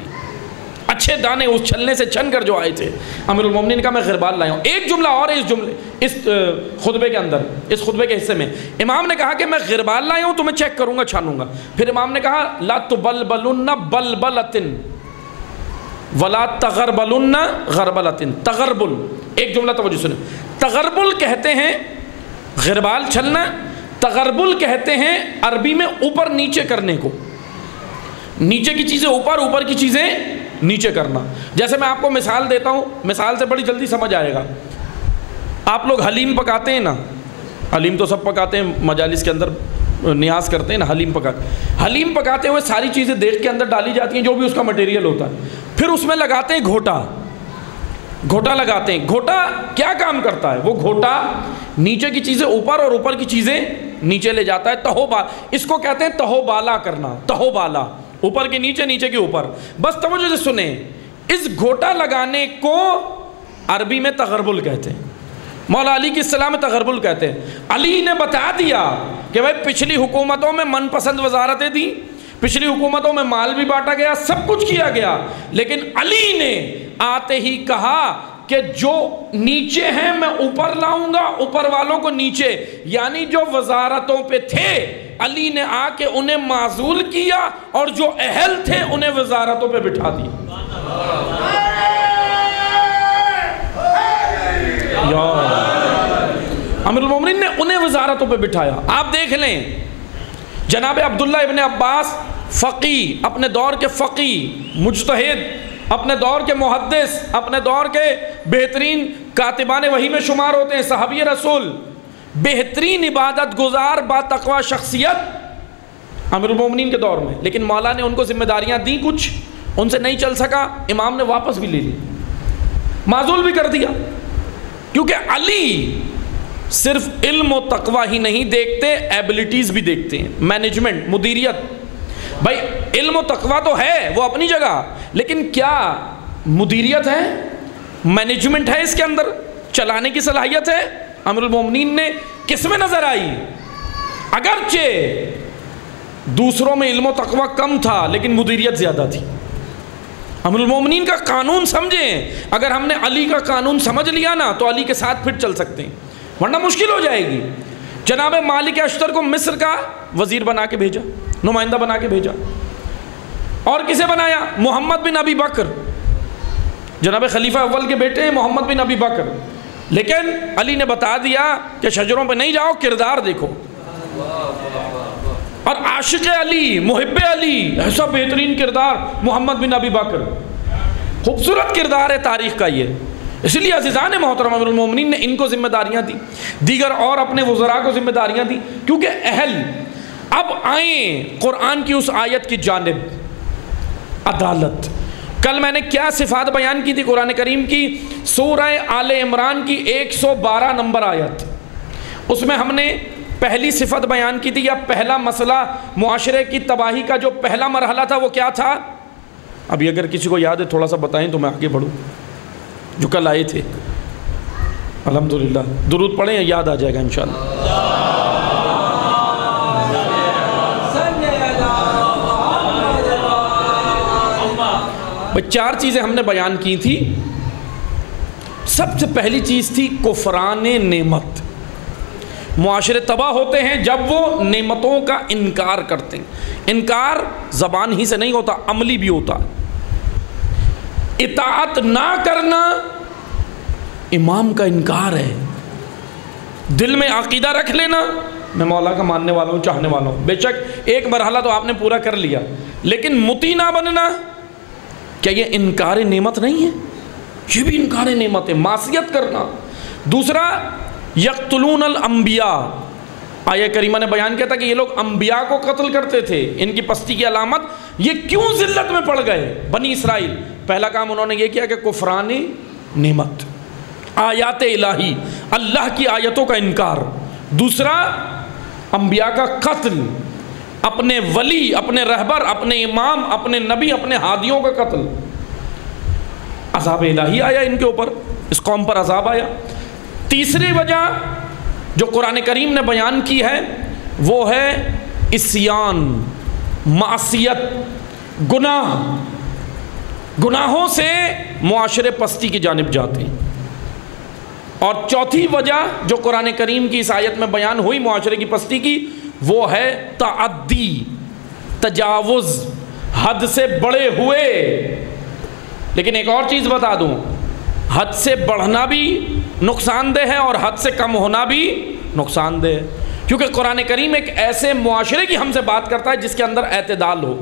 اچھے دانے اس چھلنے سے چھن کر جو آئے تھے۔ امیر المومنین کا میں غربال لایا ہوں۔ ایک جملہ اور اس خطبے کے اندر، اس خطبے کے حصے میں امام نے کہا کہ میں غربال لایا ہوں، تمہیں چیک کروں گا، چھانوں گا۔ پھر امام نے کہا لا تبلبلن بلبلتن ولا تغربلن غربلتن۔ تغربل، ایک جملہ توجہ سنیں، تغربل کہتے ہیں غربال چھلنا، تغربل کہتے ہیں عربی میں اوپر نیچے کرنے کو، نیچے کی چیزیں اوپر، اوپر کی چیزیں نیچے کرنا۔ جیسے میں آپ کو مثال دیتا ہوں، مثال سے بڑی جلدی سمجھ آئے گا۔ آپ لوگ حلیم پکاتے ہیں نا، حلیم تو سب پکاتے ہیں، مجالس کے اندر نیاز کرتے ہیں نا، حلیم پکاتے، حلیم پکاتے ہوئے ساری چیزیں دیکھ کے اندر ڈالی جاتی ہیں جو بھی اس کا مٹیریل ہوتا ہے، پھر اس میں لگاتے ہیں گھوٹا، گھوٹا لگاتے ہیں۔ گھوٹا کیا کام کرتا ہے؟ وہ گھوٹا نیچے کی چیزیں اوپر اور اوپر کی چیزیں نیچے لے جاتا ہے۔ تہو با، اس کو کہتے ہیں تہو بالا کرنا، تہو بالا، اوپر کے نیچے، نیچے کے اوپر۔ بس توجہ سے سنیں، اس گھوٹا لگانے کو عربی میں تغربل کہتے ہیں، مولا علی کی اصطلاح میں تغربل کہتے ہیں۔ علی نے بتا دیا کہ بھائی پچھلی حکومتوں میں من پسند وزارتیں تھیں، پچھلی حکومتوں میں مال بھی بانٹا گیا، سب کچھ کیا گیا، لیکن علی نے آتے ہی کہا کہ جو نیچے ہیں میں اوپر لاؤں گا، اوپر والوں کو نیچے، یعنی جو وزارتوں پہ تھے علی نے آ کے انہیں معزول کیا اور جو اہل تھے انہیں وزارتوں پہ بٹھا دیا۔ امیر المومنین نے انہیں وزارتوں پہ بٹھایا۔ آپ دیکھ لیں جناب عبداللہ ابن عباس، فقی، اپنے دور کے فقی، مجتہد، اپنے دور کے محدث، اپنے دور کے بہترین کاتبان وحی میں شمار ہوتے ہیں، صحابی رسول، بہترین عبادت گزار با تقوی شخصیت امیر المومنین کے دور میں، لیکن مولا نے ان کو ذمہ داریاں دی، کچھ ان سے نہیں چل سکا، امام نے واپس بھی لے لی، معزول بھی کر دیا، کیونکہ علی صرف علم و تقوی ہی نہیں دیکھتے، ایبلٹیز بھی دیکھتے ہیں، مینجمنٹ، مدیریت۔ بھائی علم و تقوی تو ہے وہ اپنی جگہ، لیکن کیا مدیریت ہے، مینجمنٹ ہے اس کے اندر، چلانے کی صلاحیت ہے؟ امیر المومنین نے کس میں نظر آئی؟ اگرچہ دوسروں میں علم و تقوی کم تھا لیکن مدیریت زیادہ تھی۔ امیر المومنین کا قانون سمجھیں، اگر ہم نے علی کا قانون سمجھ لیا نا تو علی کے ساتھ پھر چل سکتے ہیں، ورنہ مشکل ہو جائے گی۔ جناب مالک اشتر کو مصر کا وزیر بنا کے بھیجا، نمائندہ بنا کے بھیجا، اور کسے بنایا؟ محمد بن ابی بکر، جناب خلیفہ اول کے بیٹے ہیں محمد بن ابی بکر، لیکن علی نے بتا دیا کہ شجروں پہ نہیں جاؤ، کردار دیکھو۔ اور عاشق علی، محب علی، ایسا بہترین کردار محمد بن ابی بکر، خوبصورت کردار ہے تاریخ کا یہ۔ اس لیے عزیزان محترم امیر المومنین نے ان کو ذمہ داریاں دی، دیگر اور اپنے وزراء کو ذمہ داریاں دی، کیونکہ اہل اب آئیں قرآن کی اس آیت کی جانب، عدالت۔ کل میں نے کیا صفات بیان کی تھی قرآن کریم کی؟ سورہ آل عمران کی 112 نمبر آیت، اس میں ہم نے پہلی صفت بیان کی تھی، یا پہلا مسئلہ معاشرے کی تباہی کا جو پہلا مرحلہ تھا وہ کیا تھا؟ ابھی اگر کسی کو یاد ہے تھوڑا سا بتائیں تو میں آگے بڑھوں، جو کل آئے تھے۔ الحمدللہ درود پڑھیں، یاد آ جائے گا انشاءاللہ۔ چار چیزیں ہم نے بیان کی تھی۔ سب سے پہلی چیز تھی کفران نعمت۔ معاشرے تباہ ہوتے ہیں جب وہ نعمتوں کا انکار کرتے ہیں۔ انکار زبان ہی سے نہیں ہوتا، عملی بھی ہوتا۔ اطاعت نہ کرنا امام کا انکار ہے۔ دل میں عقیدہ رکھ لینا میں مولا کا ماننے والا ہوں، چاہنے والا ہوں، بے شک ایک مرحلہ تو آپ نے پورا کر لیا، لیکن مطیع نہ بننا، کیا یہ انکار نعمت نہیں ہے؟ یہ بھی انکار نعمت ہے، معصیت کرنا۔ دوسرا یقتلون الانبیاء، آیہ کریمہ نے بیان کیا تھا کہ یہ لوگ انبیاء کو قتل کرتے تھے، ان کی پستی کی علامت۔ یہ کیوں ذلت میں پڑ گئے بنی اسرائیل؟ پہلا کام انہوں نے یہ کیا کہ کفران نعمت، آیات الہی، اللہ کی آیتوں کا انکار۔ دوسرا انبیاء کا قتل، اپنے ولی، اپنے رہبر، اپنے امام، اپنے نبی، اپنے ہادیوں کا قتل۔ عذاب الہی آیا ان کے اوپر۔ اس قوم پر عذاب آیا۔ تیسری وجہ جو قرآن کریم نے بیان کی ہے وہ ہے عصیان، معصیت، گناہ۔ گناہوں سے معاشرے پستی کی جانب جاتے ہیں۔ اور چوتھی وجہ جو قرآن کریم کی اس آیت میں بیان ہوئی معاشرے کی پستی کی، وہ ہے تعدی، تجاوز، حد سے بڑھے ہوئے۔ لیکن ایک اور چیز بتا دوں، حد سے بڑھنا بھی نقصان دہ ہے اور حد سے کم ہونا بھی نقصان دہ ہے، کیونکہ قرآن کریم ایک ایسے معاشرے کی ہم سے بات کرتا ہے جس کے اندر اعتدال ہو،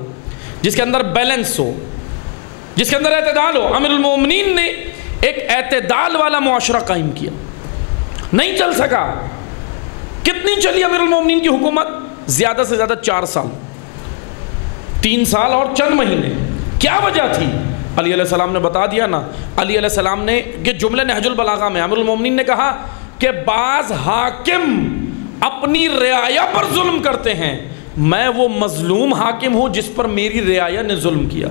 جس کے اندر بیلنس ہو، جس کے اندر اعتدال ہو۔ امیر المومنین نے ایک اعتدال والا معاشرہ قائم کیا، نہیں چل سکا۔ کتنی چلی امیر المومنین کی حکومت؟ زیادہ سے زیادہ 4 سال، 3 سال اور چند مہینے۔ کیا وجہ تھی؟ علی علیہ السلام نے بتا دیا نا۔ علی علیہ السلام نے یہ جملے نہج البلاغہ میں امیر المومنین نے کہا کہ بعض حاکم اپنی رعایا پر ظلم کرتے ہیں، میں وہ مظلوم حاکم ہوں جس پر میری رعایا نے ظلم کیا۔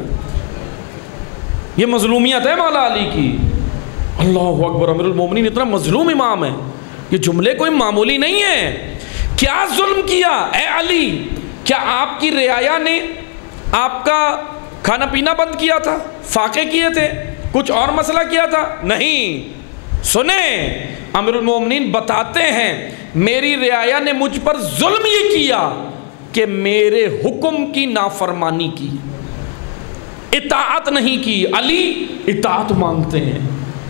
یہ مظلومیت ہے مولا علی کی۔ اللہ اکبر، امیر المومنین اتنا مظلوم امام ہے، یہ جملے کوئی معمولی نہیں ہے۔ کیا ظلم کیا اے علی؟ کیا آپ کی رعایا نے آپ کا کھانا پینا بند کیا تھا، فاقے کیے تھے، کچھ اور مسئلہ کیا تھا؟ نہیں۔ سنیں، امیر المومنین بتاتے ہیں میری رعایا نے مجھ پر ظلم یہ کیا کہ میرے حکم کی نافرمانی کی، اطاعت نہیں کی۔ علی اطاعت مانگتے ہیں،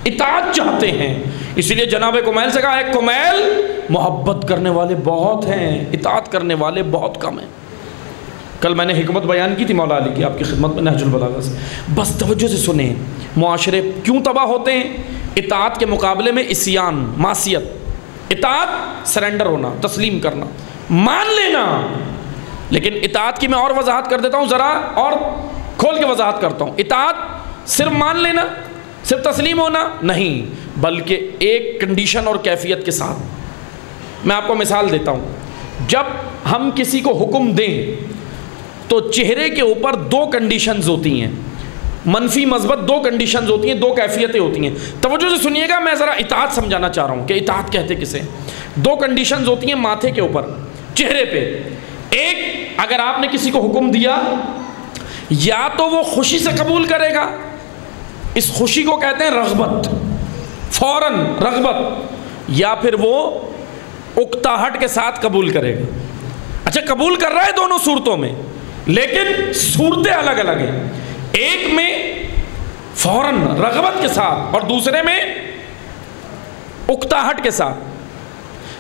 اطاعت چاہتے ہیں، اس لیے جناب کمیل سے کہا ہے کمیل محبت کرنے والے بہت ہیں، اطاعت کرنے والے بہت کم ہیں۔ کل میں نے حکمت بیان کی تھی مولا علی کی آپ کی خدمت میں نہج البلاغہ سے، بس توجہ سے سنیں۔ معاشرے کیوں تباہ ہوتے ہیں؟ اطاعت کے مقابلے میں عصیان، معصیت۔ اطاعت سرنڈر ہونا، تسلیم کرنا، مان لینا۔ لیکن اطاعت کی میں اور وضاحت کر دیتا ہوں، ذرا اور کھول کے وضاحت کرتا ہوں۔ اطاعت صرف مان لینا، صرف تسلیم ہونا نہیں، بلکہ ایک کنڈیشن اور کیفیت کے ساتھ۔ میں آپ کو مثال دیتا ہوں، جب ہم کسی کو حکم دیں تو چہرے کے اوپر 2 کنڈیشنز ہوتی ہیں، منفی مثبت 2 کنڈیشنز ہوتی ہیں، 2 کیفیتیں ہوتی ہیں۔ توجہ سے سنیے گا، میں ذرا اطاعت سمجھانا چاہ رہا ہوں کہ اطاعت کہتے کسے۔ 2 کنڈیشنز ہوتی ہیں ماتھے کے اوپر، چہرے پہ۔ ایک، اگر آپ نے کسی کو حکم دیا یا تو وہ خوشی سے قبول کرے گا، اس خوشی کو کہتے ہیں رغبت، فوراً رغبت، یا پھر وہ اکتاہٹ کے ساتھ قبول کرے گا۔ اچھا، قبول کر رہا ہے دونوں صورتوں میں، لیکن صورتیں الگ الگ ہیں۔ ایک میں فوراً رغبت کے ساتھ اور دوسرے میں اکتاہٹ کے ساتھ۔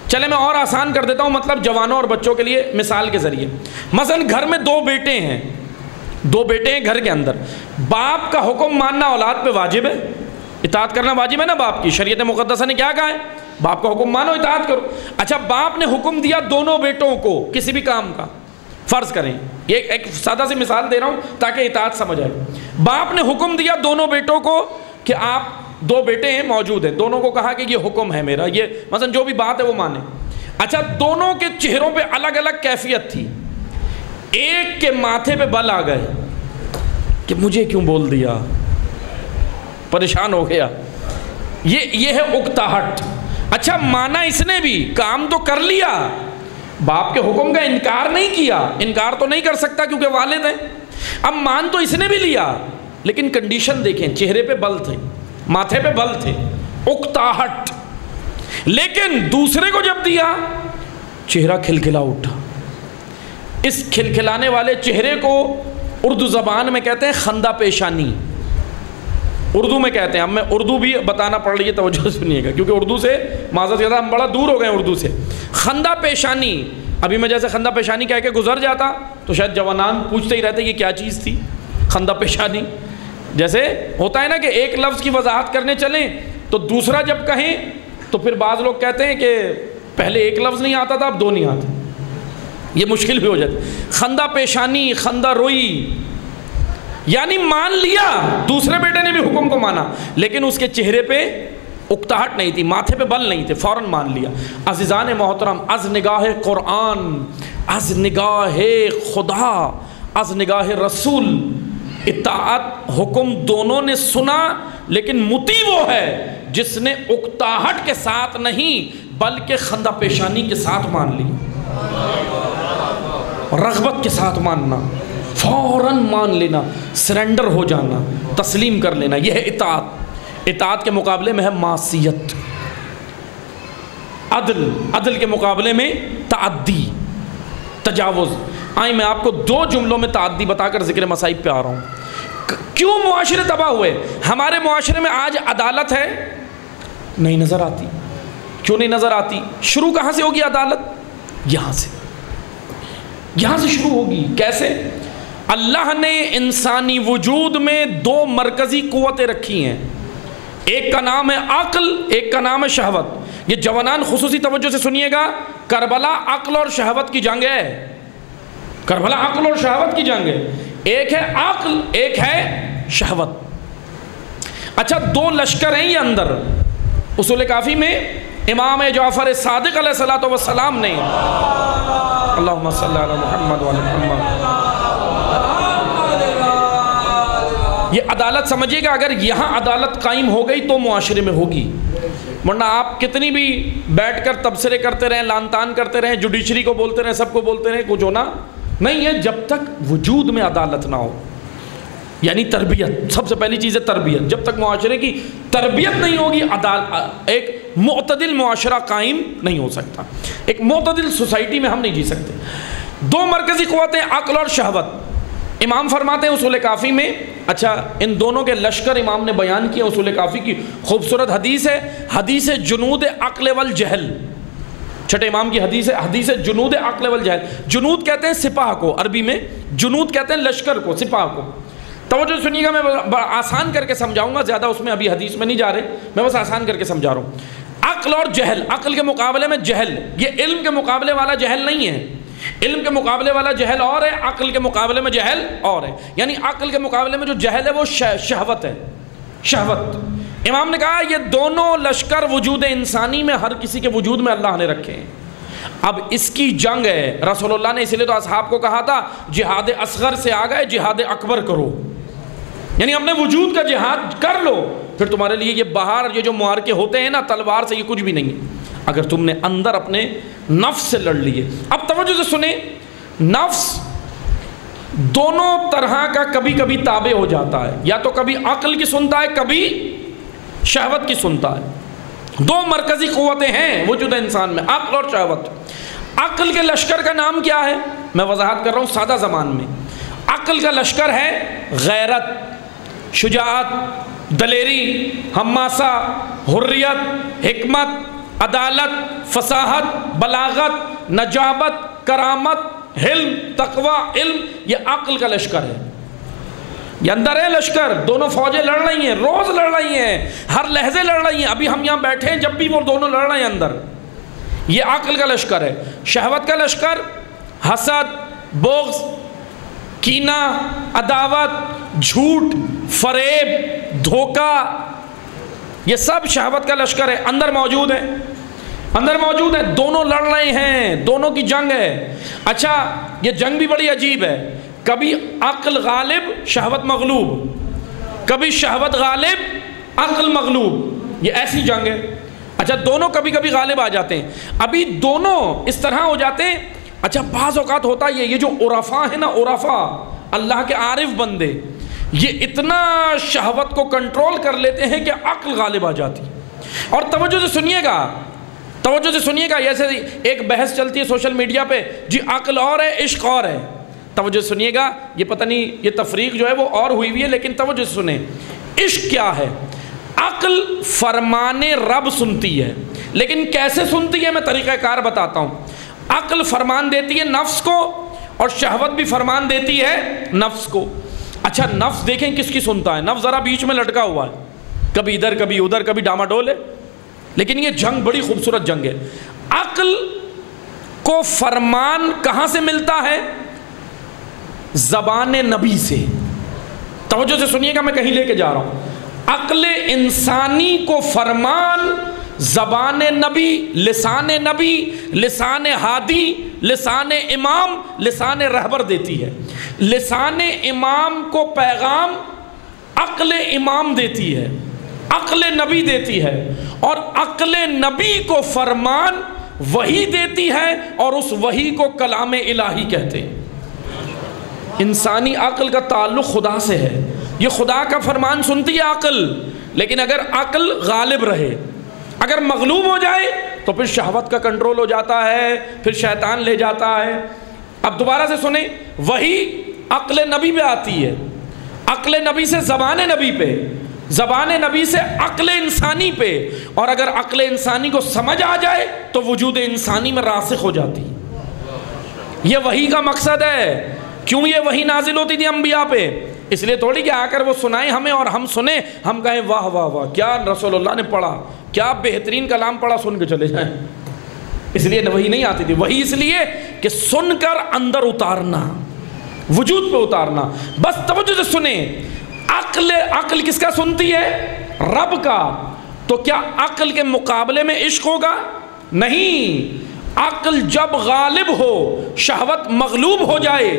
چلے میں اور آسان کر دیتا ہوں، مطلب جوانوں اور بچوں کے لیے مثال کے ذریعے۔ مثلا گھر میں 2 بیٹے ہیں، 2 بیٹے ہیں گھر کے اندر۔ باپ کا حکم ماننا اولاد پہ واجب ہے، اطاعت کرنا واجب ہے نا باپ کی۔ شریعت مقدسہ نے کیا کہا ہے؟ باپ کا حکم مانو، اطاعت کرو۔ اچھا، باپ نے حکم دیا دونوں بیٹوں کو کسی بھی کام کا، فرض کریں، یہ ایک سادہ سی مثال دے رہا ہوں تاکہ اطاعت سمجھ آئے۔ باپ نے حکم دیا دونوں بیٹوں کو کہ آپ 2 بیٹے ہیں موجود ہیں، دونوں کو کہا کہ یہ حکم ہے میرا، یہ مثلا جو بھی بات ہے وہ مانے۔ اچھا، دونوں کے چہروں پہ الگ الگ کیفیت تھی۔ ایک کے ماتھے پہ بل آ گئے کہ مجھے کیوں بول دیا، پریشان ہو گیا، یہ ہے اکتاہٹ۔ اچھا، مانا اس نے بھی، کام تو کر لیا، باپ کے حکم کا انکار نہیں کیا، انکار تو نہیں کر سکتا کیونکہ والد ہیں۔ اب مان تو اس نے بھی لیا، لیکن کنڈیشن دیکھیں، چہرے پہ بل تھے، ماتھے پہ بل تھے، اکتاہٹ۔ لیکن دوسرے کو جب دیا، چہرہ کھلکھلا اٹھا۔ اس کھلکھلانے والے چہرے کو اردو زبان میں کہتے ہیں خندہ پیشانی، اردو میں کہتے ہیں۔ اب میں اردو بھی بتانا پڑ رہی ہے، توجہ سنیے گا، کیونکہ اردو سے معذرت زیادہ ہم بڑا دور ہو گئے ہیں اردو سے۔ خندہ پیشانی، ابھی میں جیسے خندہ پیشانی کہہ کے گزر جاتا تو شاید جوانان پوچھتے ہی رہتے یہ کیا چیز تھی خندہ پیشانی۔ جیسے ہوتا ہے نا کہ ایک لفظ کی وضاحت کرنے چلیں تو دوسرا جب کہیں تو پھر بعض لوگ کہتے ہیں کہ پہلے ایک لفظ نہیں آتا تھا اب 2 نہیں آتے، یہ مشکل بھی ہو جاتی۔ خندہ پیشانی، خندہ روئی، یعنی مان لیا، دوسرے بیٹے نے بھی حکم کو مانا، لیکن اس کے چہرے پہ اکتاہٹ نہیں تھی، ماتھے پہ بل نہیں تھے، فوراً مان لیا۔ عزیزان محترم، از نگاہ قرآن، از نگاہ خدا، از نگاہ رسول، اطاعت حکم دونوں نے سنا، لیکن مطیع وہ ہے جس نے اکتاہٹ کے ساتھ نہیں بلکہ خندہ پیشانی کے ساتھ مان لی، رغبت کے ساتھ ماننا، فوراً مان لینا، سرنڈر ہو جانا، تسلیم کر لینا، یہ ہے اطاعت۔ اطاعت کے مقابلے میں ہے معصیت، عدل کے مقابلے میں تعدی، تجاوز۔ آئیں میں آپ کو 2 جملوں میں تعدی بتا کر ذکر مصائب پہ آ رہا ہوں۔ کیوں معاشرے تباہ ہوئے؟ ہمارے معاشرے میں آج عدالت ہے نہیں نظر آتی۔ کیوں نہیں نظر آتی؟ شروع کہاں سے ہوگی عدالت؟ یہاں سے شروع ہوگی۔ کیسے؟ اللہ نے انسانی وجود میں 2 مرکزی قوتیں رکھی ہیں، ایک کا نام ہے عقل، ایک کا نام ہے شہوت۔ یہ جوانان خصوصی توجہ سے سنیے گا، کربلا عقل اور شہوت کی جنگ ہے، کربلا عقل اور شہوت کی جنگ ہے۔ ایک ہے عقل، ایک ہے شہوت۔ اچھا 2 لشکر ہیں یہ اندر۔ اصول کافی میں امام جعفر صادق علیہ الصلوۃ والسلام نے، اللہم صلی علی محمد وعلی محمد، یہ عدالت سمجھیے گا، اگر یہاں عدالت قائم ہو گئی تو معاشرے میں ہوگی، ورنہ آپ کتنی بھی بیٹھ کر تبصرے کرتے رہیں، لان تان کرتے رہیں، جوڈیشری کو بولتے رہیں، سب کو بولتے رہیں، کچھ ہونا نہیں ہے جب تک وجود میں عدالت نہ ہو۔ یعنی تربیت، سب سے پہلی چیز ہے تربیت۔ جب تک معاشرے کی تربیت نہیں ہوگی، ایک معتدل معاشرہ قائم نہیں ہو سکتا، ایک معتدل سوسائٹی میں ہم نہیں جی سکتے۔ 2 مرکزی قوتیں عقل اور شہوت۔ امام فرماتے ہیں اصول کافی میں، اچھا ان دونوں کے لشکر امام نے بیان کیا، اصول کافی کی خوبصورت حدیث ہے، حدیث جنود عقل والجہل، چھٹے امام کی حدیث ہے، حدیث جنود عقل والجہل۔ جنود کہتے ہیں سپاہ کو، عربی میں جنود کہتے ہیں لشکر کو، سپاہ کو۔ توجہ سنیے گا، میں آسان کر کے سمجھاؤں گا، زیادہ اس میں ابھی حدیث میں نہیں جا رہے، میں بس آسان کر کے سمجھا رہا ہوں۔ عقل اور جہل، عقل کے مقابلے میں جہل، یہ علم کے مقابلے والا جہل نہیں ہے، علم کے مقابلے والا جہل اور ہے، عقل کے مقابلے میں جہل اور ہے۔ یعنی عقل کے مقابلے میں جو جہل ہے وہ شہوت ہے، شہوت۔ امام نے کہا یہ دونوں لشکر وجود انسانی میں ہر کسی کے وجود میں اللہ نے رکھے ہیں۔ اب اس کی جنگ ہے، رسول اللہ نے اسی لیے تو اصحاب کو کہا تھا جہاد اصغر سے آ گئے، جہاد اکبر کرو، یعنی اپنے وجود کا جہاد کر لو، پھر تمہارے لیے یہ باہر یہ جو معارکے ہوتے ہیں نا تلوار سے، یہ کچھ بھی نہیں ہے اگر تم نے اندر اپنے نفس سے لڑ لیے۔ اب توجہ سے سنیں، نفس دونوں طرح کا کبھی کبھی تابع ہو جاتا ہے، یا تو کبھی عقل کی سنتا ہے، کبھی شہوت کی سنتا ہے۔ 2 مرکزی قوتیں ہیں وجود انسان میں، عقل اور شہوت۔ عقل کے لشکر کا نام کیا ہے؟ میں وضاحت کر رہا ہوں سادہ زبان میں۔ عقل کا لشکر ہے غیرت، شجاعت، دلیری، حماسہ، حریت، حکمت، عدالت، فصاحت، بلاغت، نجابت، کرامت، حلم، تقوی، علم، یہ عقل کا لشکر ہے۔ یہ اندر ہے لشکر، دونوں فوجیں لڑ رہی ہیں، روز لڑ رہی ہیں، ہر لحظے لڑ رہی ہیں، ابھی ہم یہاں بیٹھے ہیں جب بھی وہ دونوں لڑ رہے ہیں اندر، یہ عقل کا لشکر ہے۔ شہوت کا لشکر حسد، بغض، کینہ، عداوت، جھوٹ، فریب، دھوکہ، یہ سب شہوت کا لشکر ہے، اندر موجود ہے، اندر موجود ہے، دونوں لڑ رہے ہیں، دونوں کی جنگ ہے۔ اچھا یہ جنگ بھی بڑی عجیب ہے، کبھی عقل غالب شہوت مغلوب، کبھی شہوت غالب عقل مغلوب، یہ ایسی جنگ ہے۔ اچھا دونوں کبھی کبھی غالب آ جاتے ہیں، ابھی دونوں اس طرح ہو جاتے ہیں۔ اچھا بعض اوقات ہوتا ہے یہ جو عرفاء ہے نا، عرفاء اللہ کے عارف بندے، یہ اتنا شہوت کو کنٹرول کر لیتے ہیں کہ عقل غالب آ جاتی۔ اور توجہ سے سنیے گا، توجہ سے سنیے گا، جیسے ایک بحث چلتی ہے سوشل میڈیا پہ، جی عقل اور ہے عشق اور ہے، توجہ سے سنیے گا، یہ پتہ نہیں یہ تفریق جو ہے وہ اور ہوئی ہے، لیکن توجہ سے سنیں، عشق کیا ہے؟ عقل فرمان رب سنتی ہے، لیکن کیسے سنتی ہے میں طریقہ کار بتاتا ہوں۔ عقل فرمان دیتی ہے نفس کو، اور شہوت بھی فرمان دیتی ہے نفس کو۔ اچھا نفس دیکھیں کس کی سنتا ہے، نفس ذرا بیچ میں لٹکا ہوا ہے، کبھی ادھر کبھی ادھر، کبھی ڈاماڈول ہے، لیکن یہ جنگ بڑی خوبصورت جنگ ہے۔ عقل کو فرمان کہاں سے ملتا ہے؟ زبان نبی سے۔ توجہ سے سنیے گا، میں کہیں لے کے جا رہا ہوں۔ عقل انسانی کو فرمان زبان نبی، لسان نبی، لسان ہادی، لسان امام، لسان رہبر دیتی ہے۔ لسان امام کو پیغام عقل امام دیتی ہے، عقل نبی دیتی ہے، اور عقل نبی کو فرمان وحی دیتی ہے، اور اس وحی کو کلام الہی کہتے ہیں۔ انسانی عقل کا تعلق خدا سے ہے، یہ خدا کا فرمان سنتی ہے عقل، لیکن اگر عقل غالب رہے، اگر مغلوب ہو جائے تو پھر شہوت کا کنٹرول ہو جاتا ہے، پھر شیطان لے جاتا ہے۔ اب دوبارہ سے سنیں، وحی عقل نبی پہ آتی ہے، عقل نبی سے زبان نبی پہ، زبان نبی سے عقل انسانی پہ، اور اگر عقل انسانی کو سمجھ آ جائے تو وجود انسانی میں راسخ ہو جاتی۔ یہ وحی کا مقصد ہے۔ کیوں یہ وحی نازل ہوتی تھی انبیاء پہ؟ اس لیے تھوڑی کہ آ کر وہ سنائیں ہمیں اور ہم سنیں، ہم کہیں واہ واہ واہ کیا رسول اللہ نے پڑھا، کیا بہترین کلام پڑھا، سن کے چلے جائیں۔ اس لیے وحی نہیں آتی تھی۔ وحی اس لیے کہ سن کر اندر اتارنا، وجود پہ اتارنا۔ بس توجہ سے سنیں، عقل کس کا سنتی ہے؟ رب کا۔ تو کیا عقل کے مقابلے میں عشق ہوگا؟ نہیں۔ عقل جب غالب ہو، شہوت مغلوب ہو جائے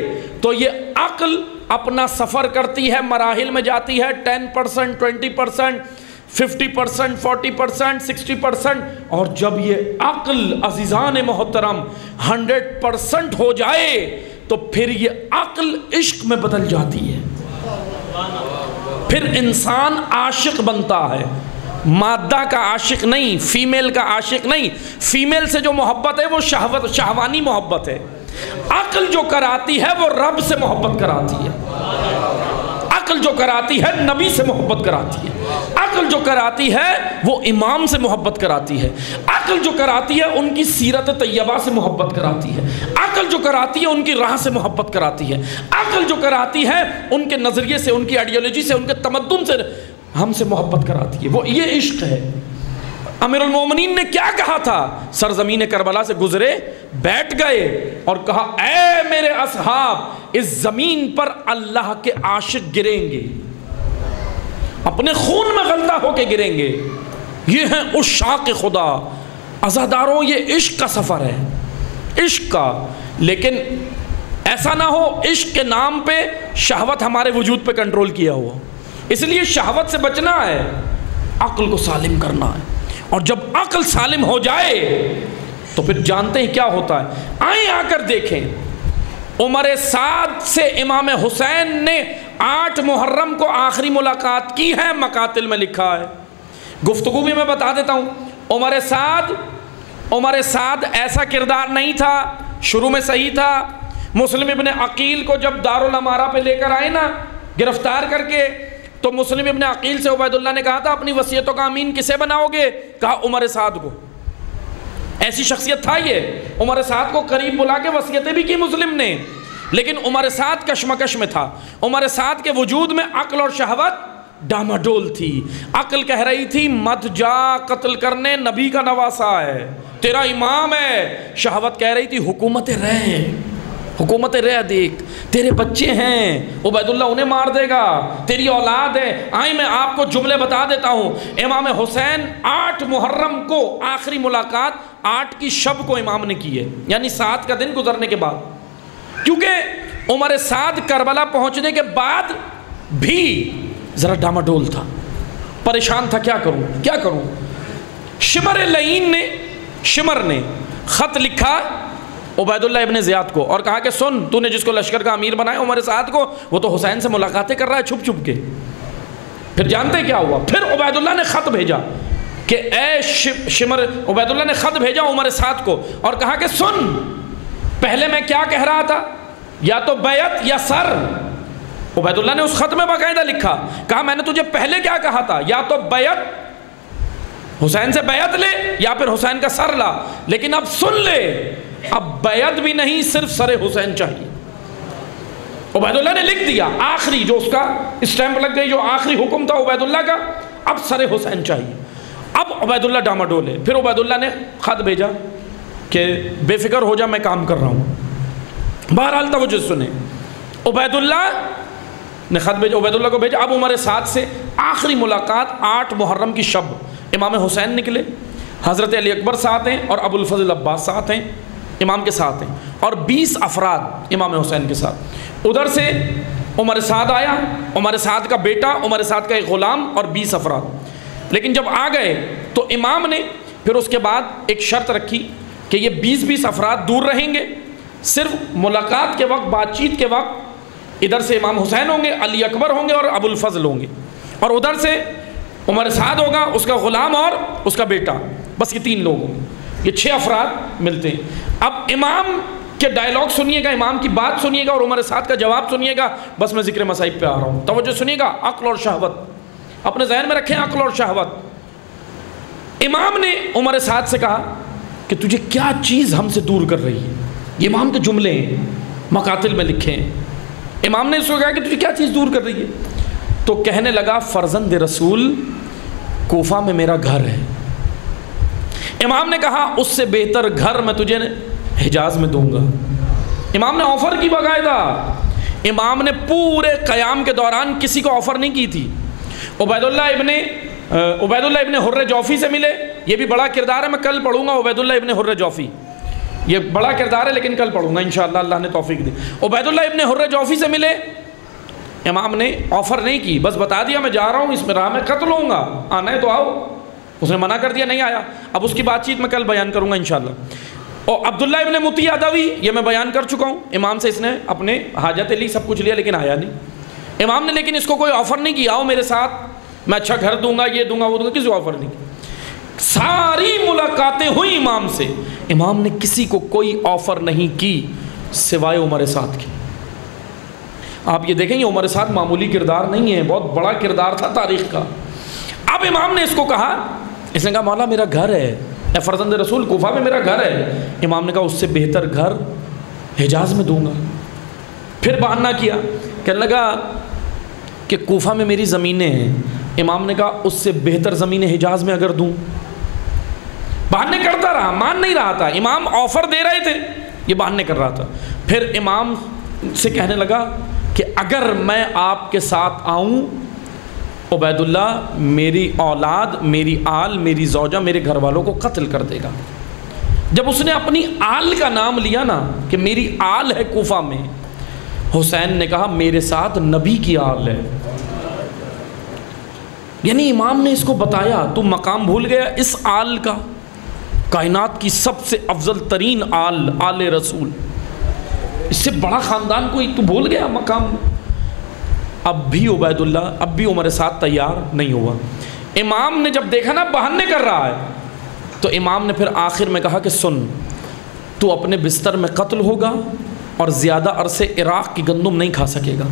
تو یہ عقل اپنا سفر کرتی ہے، مراحل میں جاتی ہے، 10%، 20%، 50%، 40%، 60%، اور جب یہ عقل عزیزان محترم 100% ہو جائے تو پھر یہ عقل عشق میں بدل جاتی ہے۔ پھر انسان عاشق بنتا ہے، مادہ کا عاشق نہیں، فیمیل کا عاشق نہیں۔ فیمیل سے جو محبت ہے وہ شہوانی محبت ہے۔ عقل جو کراتی ہے وہ رب سے محبت کراتی ہے، عقل جو کراتی ہے نبی سے محبت کراتی ہے، عقل جو کراتی ہے وہ امام سے محبت کراتی ہے، عقل جو کراتی ہے ان کی سیرت طیبہ سے محبت کراتی ہے، عقل جو کراتی ہے ان کی راہ سے محبت کراتی ہے، عقل جو کراتی ہے ان کے نظریے سے، ان کی آئیڈیالوجی سے، ان کے تمدن سے ہم سے محبت کراتی ہے۔ وہ یہ عشق ہے۔ امیر المومنین نے کیا کہا تھا؟ سرزمین کربلا سے گزرے، بیٹھ گئے اور کہا اے میرے اصحاب، اس زمین پر اللہ کے عاشق گریں گے، اپنے خون میں غلطہ ہو کے گریں گے۔ یہ ہیں عشاق خدا۔ عزاداروں، یہ عشق کا سفر ہے، عشق کا۔ لیکن ایسا نہ ہو عشق کے نام پہ شہوت ہمارے وجود پہ کنٹرول کیا ہوا۔ اس لیے شہوت سے بچنا ہے، عقل کو سالم کرنا ہے، اور جب عقل سالم ہو جائے تو پھر جانتے ہیں کیا ہوتا ہے۔ آئیں آ کر دیکھیں، عمر سعد سے امام حسین نے 8 محرم کو آخری ملاقات کی ہے، مقاتل میں لکھا ہے۔ گفتگو بھی میں بتا دیتا ہوں۔ عمر سعد ایسا کردار نہیں تھا، شروع میں صحیح تھا۔ مسلم ابن عقیل کو جب دارالامارہ پہ لے کر آئے نا گرفتار کر کے، تو مسلم ابن عقیل سے عبید اللہ نے کہا تھا اپنی وصیتوں کا امین کسے بناؤ گے؟ کہا عمر سعد کو۔ ایسی شخصیت تھا یہ، عمر سعد کو قریب بلا کے وصیتیں بھی کی مسلم نے، لیکن عمر سعد کشمکش میں تھا۔ عمر سعد کے وجود میں عقل اور شہوت ڈاماڈول تھی۔ عقل کہہ رہی تھی مت جا قتل کرنے، نبی کا نواسا ہے، تیرا امام ہے۔ شہوت کہہ رہی تھی حکومت رہ، حکومت رہ دیکھ، تیرے بچے ہیں، عبید اللہ انہیں مار دے گا، تیری اولاد ہے۔ آئیں میں آپ کو جملے بتا دیتا ہوں۔ امام حسین 8 محرم کو آخری ملاقات 8 کی شب کو امام نے کی ہے، یعنی 7 کا دن گزرنے کے بعد، کیونکہ عمر سعد کربلا پہنچنے کے بعد بھی ذرا ڈاماڈول تھا، پریشان تھا، کیا کروں۔ شمر لعین نے خط لکھا عبید اللہ ابن زیاد کو اور کہا کہ سن، تو نے جس کو لشکر کا امیر بنایا عمر سعد کو، وہ تو حسین سے ملاقاتیں کر رہا ہے چھپ چھپ کے۔ پھر جانتے کیا ہوا؟ پھر عبید اللہ نے خط بھیجا کہ اے عبید اللہ نے خط بھیجا عمر سعد کو اور کہا کہ سن، پہلے میں کیا کہہ رہا تھا، یا تو بیعت یا سر۔ عبید اللہ نے اس خط میں باقاعدہ لکھا، کہا میں نے تجھے پہلے کیا کہا تھا، یا تو بیعت، حسین سے بیعت لے، یا پھر حسین کا سر لا، لیکن اب سن لے، اب بیعت بھی نہیں، صرف سر حسین چاہیے۔ عبید اللہ نے لکھ دیا، آخری جو اس کا اسٹیمپ لگ گئی، جو آخری حکم تھا عبید اللہ کا، اب سر حسین چاہیے۔ اب عبید اللہ ڈاماڈول ہے۔ پھر عبید اللہ نے خط بھیجا کہ بے فکر ہو جا، میں کام کر رہا ہوں۔ بہرحال توجہ سنیں، عبید اللہ نے خط بھیجا، عبید اللہ کو بھیجا۔ اب عمر سعد سے آخری ملاقات 8 محرم کی شب، امام حسین نکلے، حضرت علی اکبر ساتھ ہیں اور ابو الفضل عباس ساتھ ہیں، امام کے ساتھ ہیں، اور 20 افراد امام حسین کے ساتھ۔ ادھر سے عمر سعد آیا، عمر سعد کا بیٹا، عمر سعد کا ایک غلام اور 20 افراد۔ لیکن جب آ گئے تو امام نے پھر اس کے بعد ایک شرط رکھی کہ یہ 20-20 افراد دور رہیں گے، صرف ملاقات کے وقت، بات چیت کے وقت ادھر سے امام حسین ہوں گے، علی اکبر ہوں گے اور ابو الفضل ہوں گے، اور ادھر سے عمر سعد ہوگا، اس کا غلام اور اس کا بیٹا، بس یہ 3 لوگ ہوں گے، یہ 6 افراد ملتے ہیں۔ اب امام کے ڈائلاگ سنیے گا، امام کی بات سنیے گا اور عمر سعد کا جواب سنیے گا، بس میں ذکر مصائب پہ آ رہا ہوں، توجہ سنیے گا، عقل اور شہوت اپنے ذہن میں رکھیں، عقل اور شہوت۔ امام نے عمر سعد سے کہا کہ تجھے کیا چیز ہم سے دور کر رہی ہے؟ یہ امام کے جملے ہیں، مقاتل میں لکھے ہیں۔ امام نے اس کو کہا کہ تجھے کیا چیز دور کر رہی ہے؟ تو کہنے لگا فرزند رسول کوفہ میں میرا گھر ہے۔ امام نے کہا اس سے بہتر گھر میں تجھے حجاز میں دوں گا۔ امام نے آفر کی باقاعدہ، امام نے پورے قیام کے دوران کسی کو آفر نہیں کی تھی۔ عبید اللہ ابن حر جوفی سے ملے، یہ بھی بڑا کردار ہے، میں کل پڑھوں گا عبید اللہ ابن حر جوفی، یہ بڑا کردار ہے لیکن کل پڑھوں گا انشاءاللہ، اللہ نے توفیق دی۔ عبید اللہ ابن حر جوفی سے ملے، امام نے آفر نہیں کی، بس بتا دیا میں جا رہا ہوں، اس میں راہ میں قتل ہوں گا، آنا ہے تو آؤ، اس نے منع کر دیا، نہیں آیا۔ اب اس کی بات چیت میں کل بیان کروں گا انشاءاللہ۔ اور عبداللہ ابن مطیع ادوی، یہ میں بیان کر چکا ہوں، امام سے اس نے اپنے حاجت لی، سب کچھ لیا لیکن آیا نہیں۔ امام نے لیکن اس کو کوئی آفر نہیں کیا، آؤ میرے ساتھ، میں اچھا گھر دوں گا، یہ دوں گا، وہ دوں گا، کسی کو آفر نہیں کی۔ ساری ملاقاتیں ہوئی امام سے، امام نے کسی کو کوئی آفر نہیں کی سوائے عمر سعد کی۔ آپ یہ دیکھیں، یہ عمر سعد معمولی کردار نہیں ہے، بہت بڑا کردار تھا تاریخ کا۔ اب امام نے اس کو کہا، اس نے کہا مولا میرا گھر ہے، اے فرزند رسول کوفہ میں میرا گھر ہے۔ امام نے کہا اس سے بہتر گھر حجاز میں دوں گا۔ پھر بہانہ کیا، کہنے لگا کہ کوفہ میں میری زمینیں ہیں۔ امام نے کہا اس سے بہتر زمین حجاز میں اگر دوں، بہانے کرتا رہا، مان نہیں رہا تھا، امام آفر دے رہے تھے، یہ بہانے کر رہا تھا۔ پھر امام سے کہنے لگا کہ اگر میں آپ کے ساتھ آؤں، عبید اللہ میری اولاد، میری آل، میری زوجہ، میرے گھر والوں کو قتل کر دے گا۔ جب اس نے اپنی آل کا نام لیا نا کہ میری آل ہے کوفہ میں، حسین نے کہا میرے ساتھ نبی کی آل ہے۔ یعنی امام نے اس کو بتایا تو مقام بھول گیا اس آل کا، کائنات کی سب سے افضل ترین آل، آل رسول، اس سے بڑا خاندان کوئی، تو بھول گیا مقام۔ اب بھی عبید اللہ، اب بھی عمر سعد تیار نہیں ہوا۔ امام نے جب دیکھا نا بہانے کر رہا ہے، تو امام نے پھر آخر میں کہا کہ سن، تو اپنے بستر میں قتل ہوگا اور زیادہ عرصے عراق کی گندم نہیں کھا سکے گا۔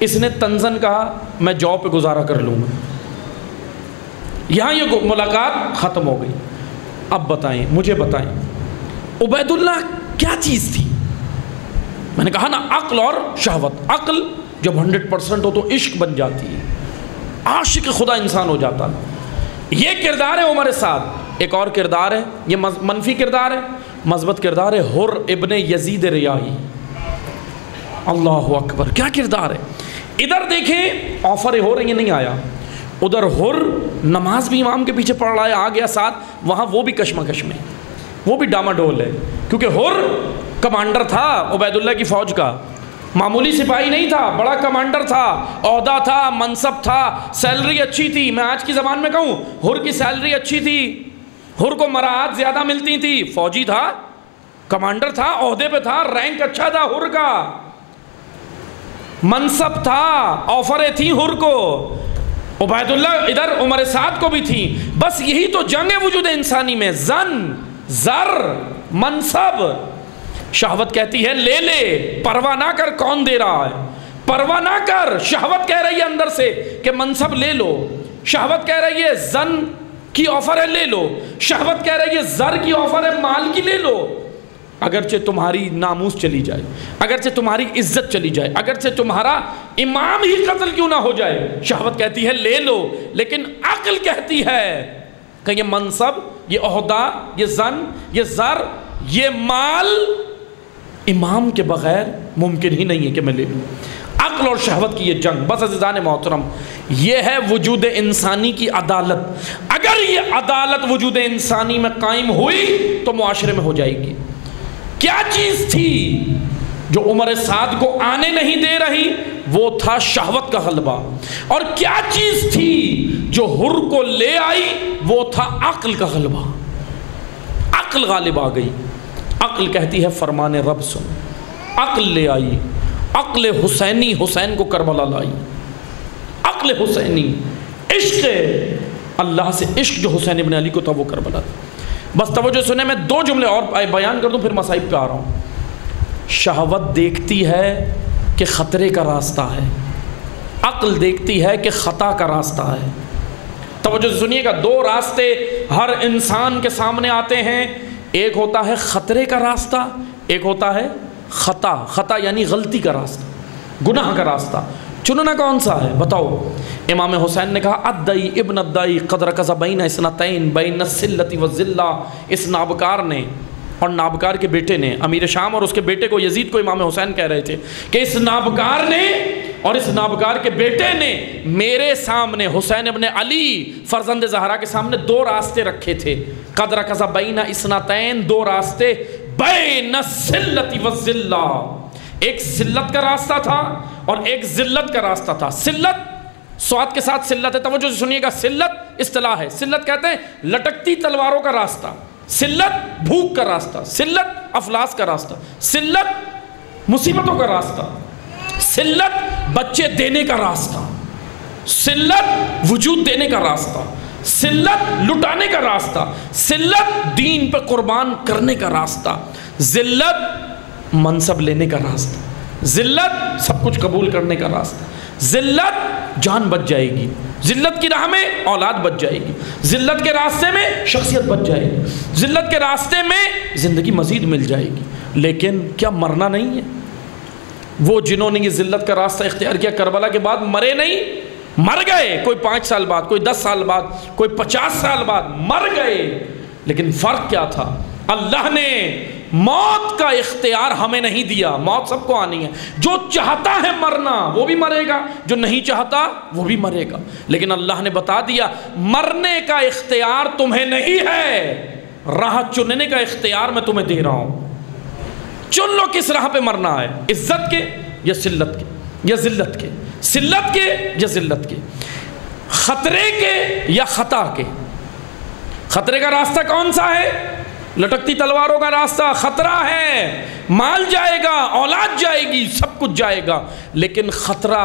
اس نے تنزن کہا میں جو پہ گزارا کر لوں گا۔ یہاں یہ ملاقات ختم ہو گئی۔ اب بتائیں، مجھے بتائیں عبید اللہ کیا چیز تھی؟ میں نے کہا نا عقل اور شہوت۔ عقل جب 100% ہو تو عشق بن جاتی ہے، عاشق خدا انسان ہو جاتا ہے۔ یہ کردار ہے عمر سعد۔ ایک اور کردار ہے، یہ منفی کردار ہے، مثبت کردار ہے، حر ابن یزید ریاحی۔ اللہ اکبر، کیا کردار ہے! ادھر دیکھیں آفریں ہو رہی ہیں، نہیں آیا۔ ادھر حر نماز بھی امام کے پیچھے پڑھ رہا ہے، آ گیا ساتھ، وہاں وہ بھی کشمکش میں، وہ بھی ڈاما ڈول ہے، کیونکہ حر کمانڈر تھا عبید اللہ کی فوج کا، معمولی سپاہی نہیں تھا، بڑا کمانڈر تھا، عہدہ تھا، منصب تھا، سیلری اچھی تھی۔ میں آج کی زبان میں کہوں حر کی سیلری اچھی تھی، حر کو مراعات زیادہ ملتی تھی، فوجی تھا، کمانڈر تھا، عہدے پہ تھا، رینک اچھا تھا حر کا، منصب تھا، آفریں تھیں حر کو۔ عبید اللہ ادھر عمر سعد کو بھی تھی، بس یہی تو جنگ ہے وجود انسانی میں، زن، زر، منصب۔ شہوت کہتی ہے لے لے، پرواہ نہ کر کون دے رہا ہے، پرواہ نہ کر۔ شہوت کہہ رہی ہے اندر سے کہ منصب لے لو، شہوت کہہ رہی ہے زن کی آفر ہے لے لو، شہوت کہہ رہی ہے زر کی آفر ہے مال کی لے لو، اگرچہ تمہاری ناموس چلی جائے، اگرچہ تمہاری عزت چلی جائے، اگرچہ تمہارا امام ہی قتل کیوں نہ ہو جائے، شہوت کہتی ہے لے لو۔ لیکن عقل کہتی ہے کہ یہ منصب، یہ عہدہ، یہ زن، یہ زر، یہ مال امام کے بغیر ممکن ہی نہیں ہے کہ میں لے لوں۔ عقل اور شہوت کی یہ جنگ، بس عزیزان محترم، یہ ہے وجود انسانی کی عدالت۔ اگر یہ عدالت وجود انسانی میں قائم ہوئی تو معاشرے میں ہو جائے گی۔ کیا چیز تھی جو عمر سعد کو آنے نہیں دے رہی وہ تھا شہوت کا غلبہ، اور کیا چیز تھی جو حر کو لے آئی؟ وہ تھا عقل کا غلبہ۔ عقل غالب آ گئی، عقل کہتی ہے فرمان رب سن، عقل لے آئی، عقل حسینی حسین کو کربلا لائی، عقل حسینی، عشق اللہ سے، عشق جو حسین ابن علی کو تھا وہ کربلا۔ بس توجہ سنیں، میں 2 جملے اور بیان کر دوں پھر مصائب پہ آ رہا ہوں۔ شہوت دیکھتی ہے کہ خطرے کا راستہ ہے، عقل دیکھتی ہے کہ خطا کا راستہ ہے۔ توجہ سنیے گا، 2 راستے ہر انسان کے سامنے آتے ہیں، ایک ہوتا ہے خطرے کا راستہ، ایک ہوتا ہے خطا۔ خطا یعنی غلطی کا راستہ، گناہ کا راستہ۔ چننا کون سا ہے بتاؤ؟ امام حسین نے کہا ادعی ابن ادعی قدر کذا بین اثنتین بین السلۃ والذلہ۔ اس نابکار نے اور نابکار کے بیٹے نے، امیر شام اور اس کے بیٹے کو یزید کو امام حسین کہہ رہے تھے کہ اس نابکار نے اور اس نابکار کے بیٹے نے میرے سامنے، حسین ابن علی فرزند زہرا کے سامنے 2 راستے رکھے تھے، قدر کذا بین اثنتین، 2 راستے، بین السلۃ والذلہ، ایک ذلت کا راستہ تھا اور ایک ذلت کا راستہ تھا۔ ذلت سواد کے ساتھ ذلت ہے، توجہ سے سنیے گا، ذلت اصطلاح ہے، ذلت کہتے ہیں لٹکتی تلواروں کا راستہ، ذلت بھوک کا راستہ، ذلت افلاس کا راستہ، ذلت مصیبتوں کا راستہ، ذلت بچے دینے کا راستہ، ذلت وجود دینے کا راستہ، ذلت لٹانے کا راستہ، ذلت دین پہ قربان کرنے کا راستہ، ذلت منصب لینے کا راستہ، ذلت سب کچھ قبول کرنے کا راستہ، ذلت جان بچ جائے گی، ذلت کی راہ میں اولاد بچ جائے گی، ذلت کے راستے میں شخصیت بچ جائے گی، ذلت کے راستے میں زندگی مزید مل جائے گی۔ لیکن کیا مرنا نہیں ہے؟ وہ جنہوں نے یہ ذلت کا راستہ اختیار کیا کربلا کے بعد مرے نہیں، مر گئے، کوئی 5 سال بعد، کوئی 10 سال بعد، کوئی 50 سال بعد مر گئے۔ لیکن فرق کیا تھا؟ اللہ نے موت کا اختیار ہمیں نہیں دیا، موت سب کو آنی ہے، جو چاہتا ہے مرنا وہ بھی مرے گا، جو نہیں چاہتا وہ بھی مرے گا، لیکن اللہ نے بتا دیا مرنے کا اختیار تمہیں نہیں ہے، راہ چننے کا اختیار میں تمہیں دے رہا ہوں، چن لو کس راہ پہ مرنا ہے، عزت کے یا ذلت کے یا ذلت کے، ذلت کے یا ذلت کے، خطرے کے یا خطا کے۔ خطرے کا راستہ کون سا ہے؟ لٹکتی تلواروں کا راستہ، خطرہ ہے، مال جائے گا، اولاد جائے گی، سب کچھ جائے گا، لیکن خطرہ،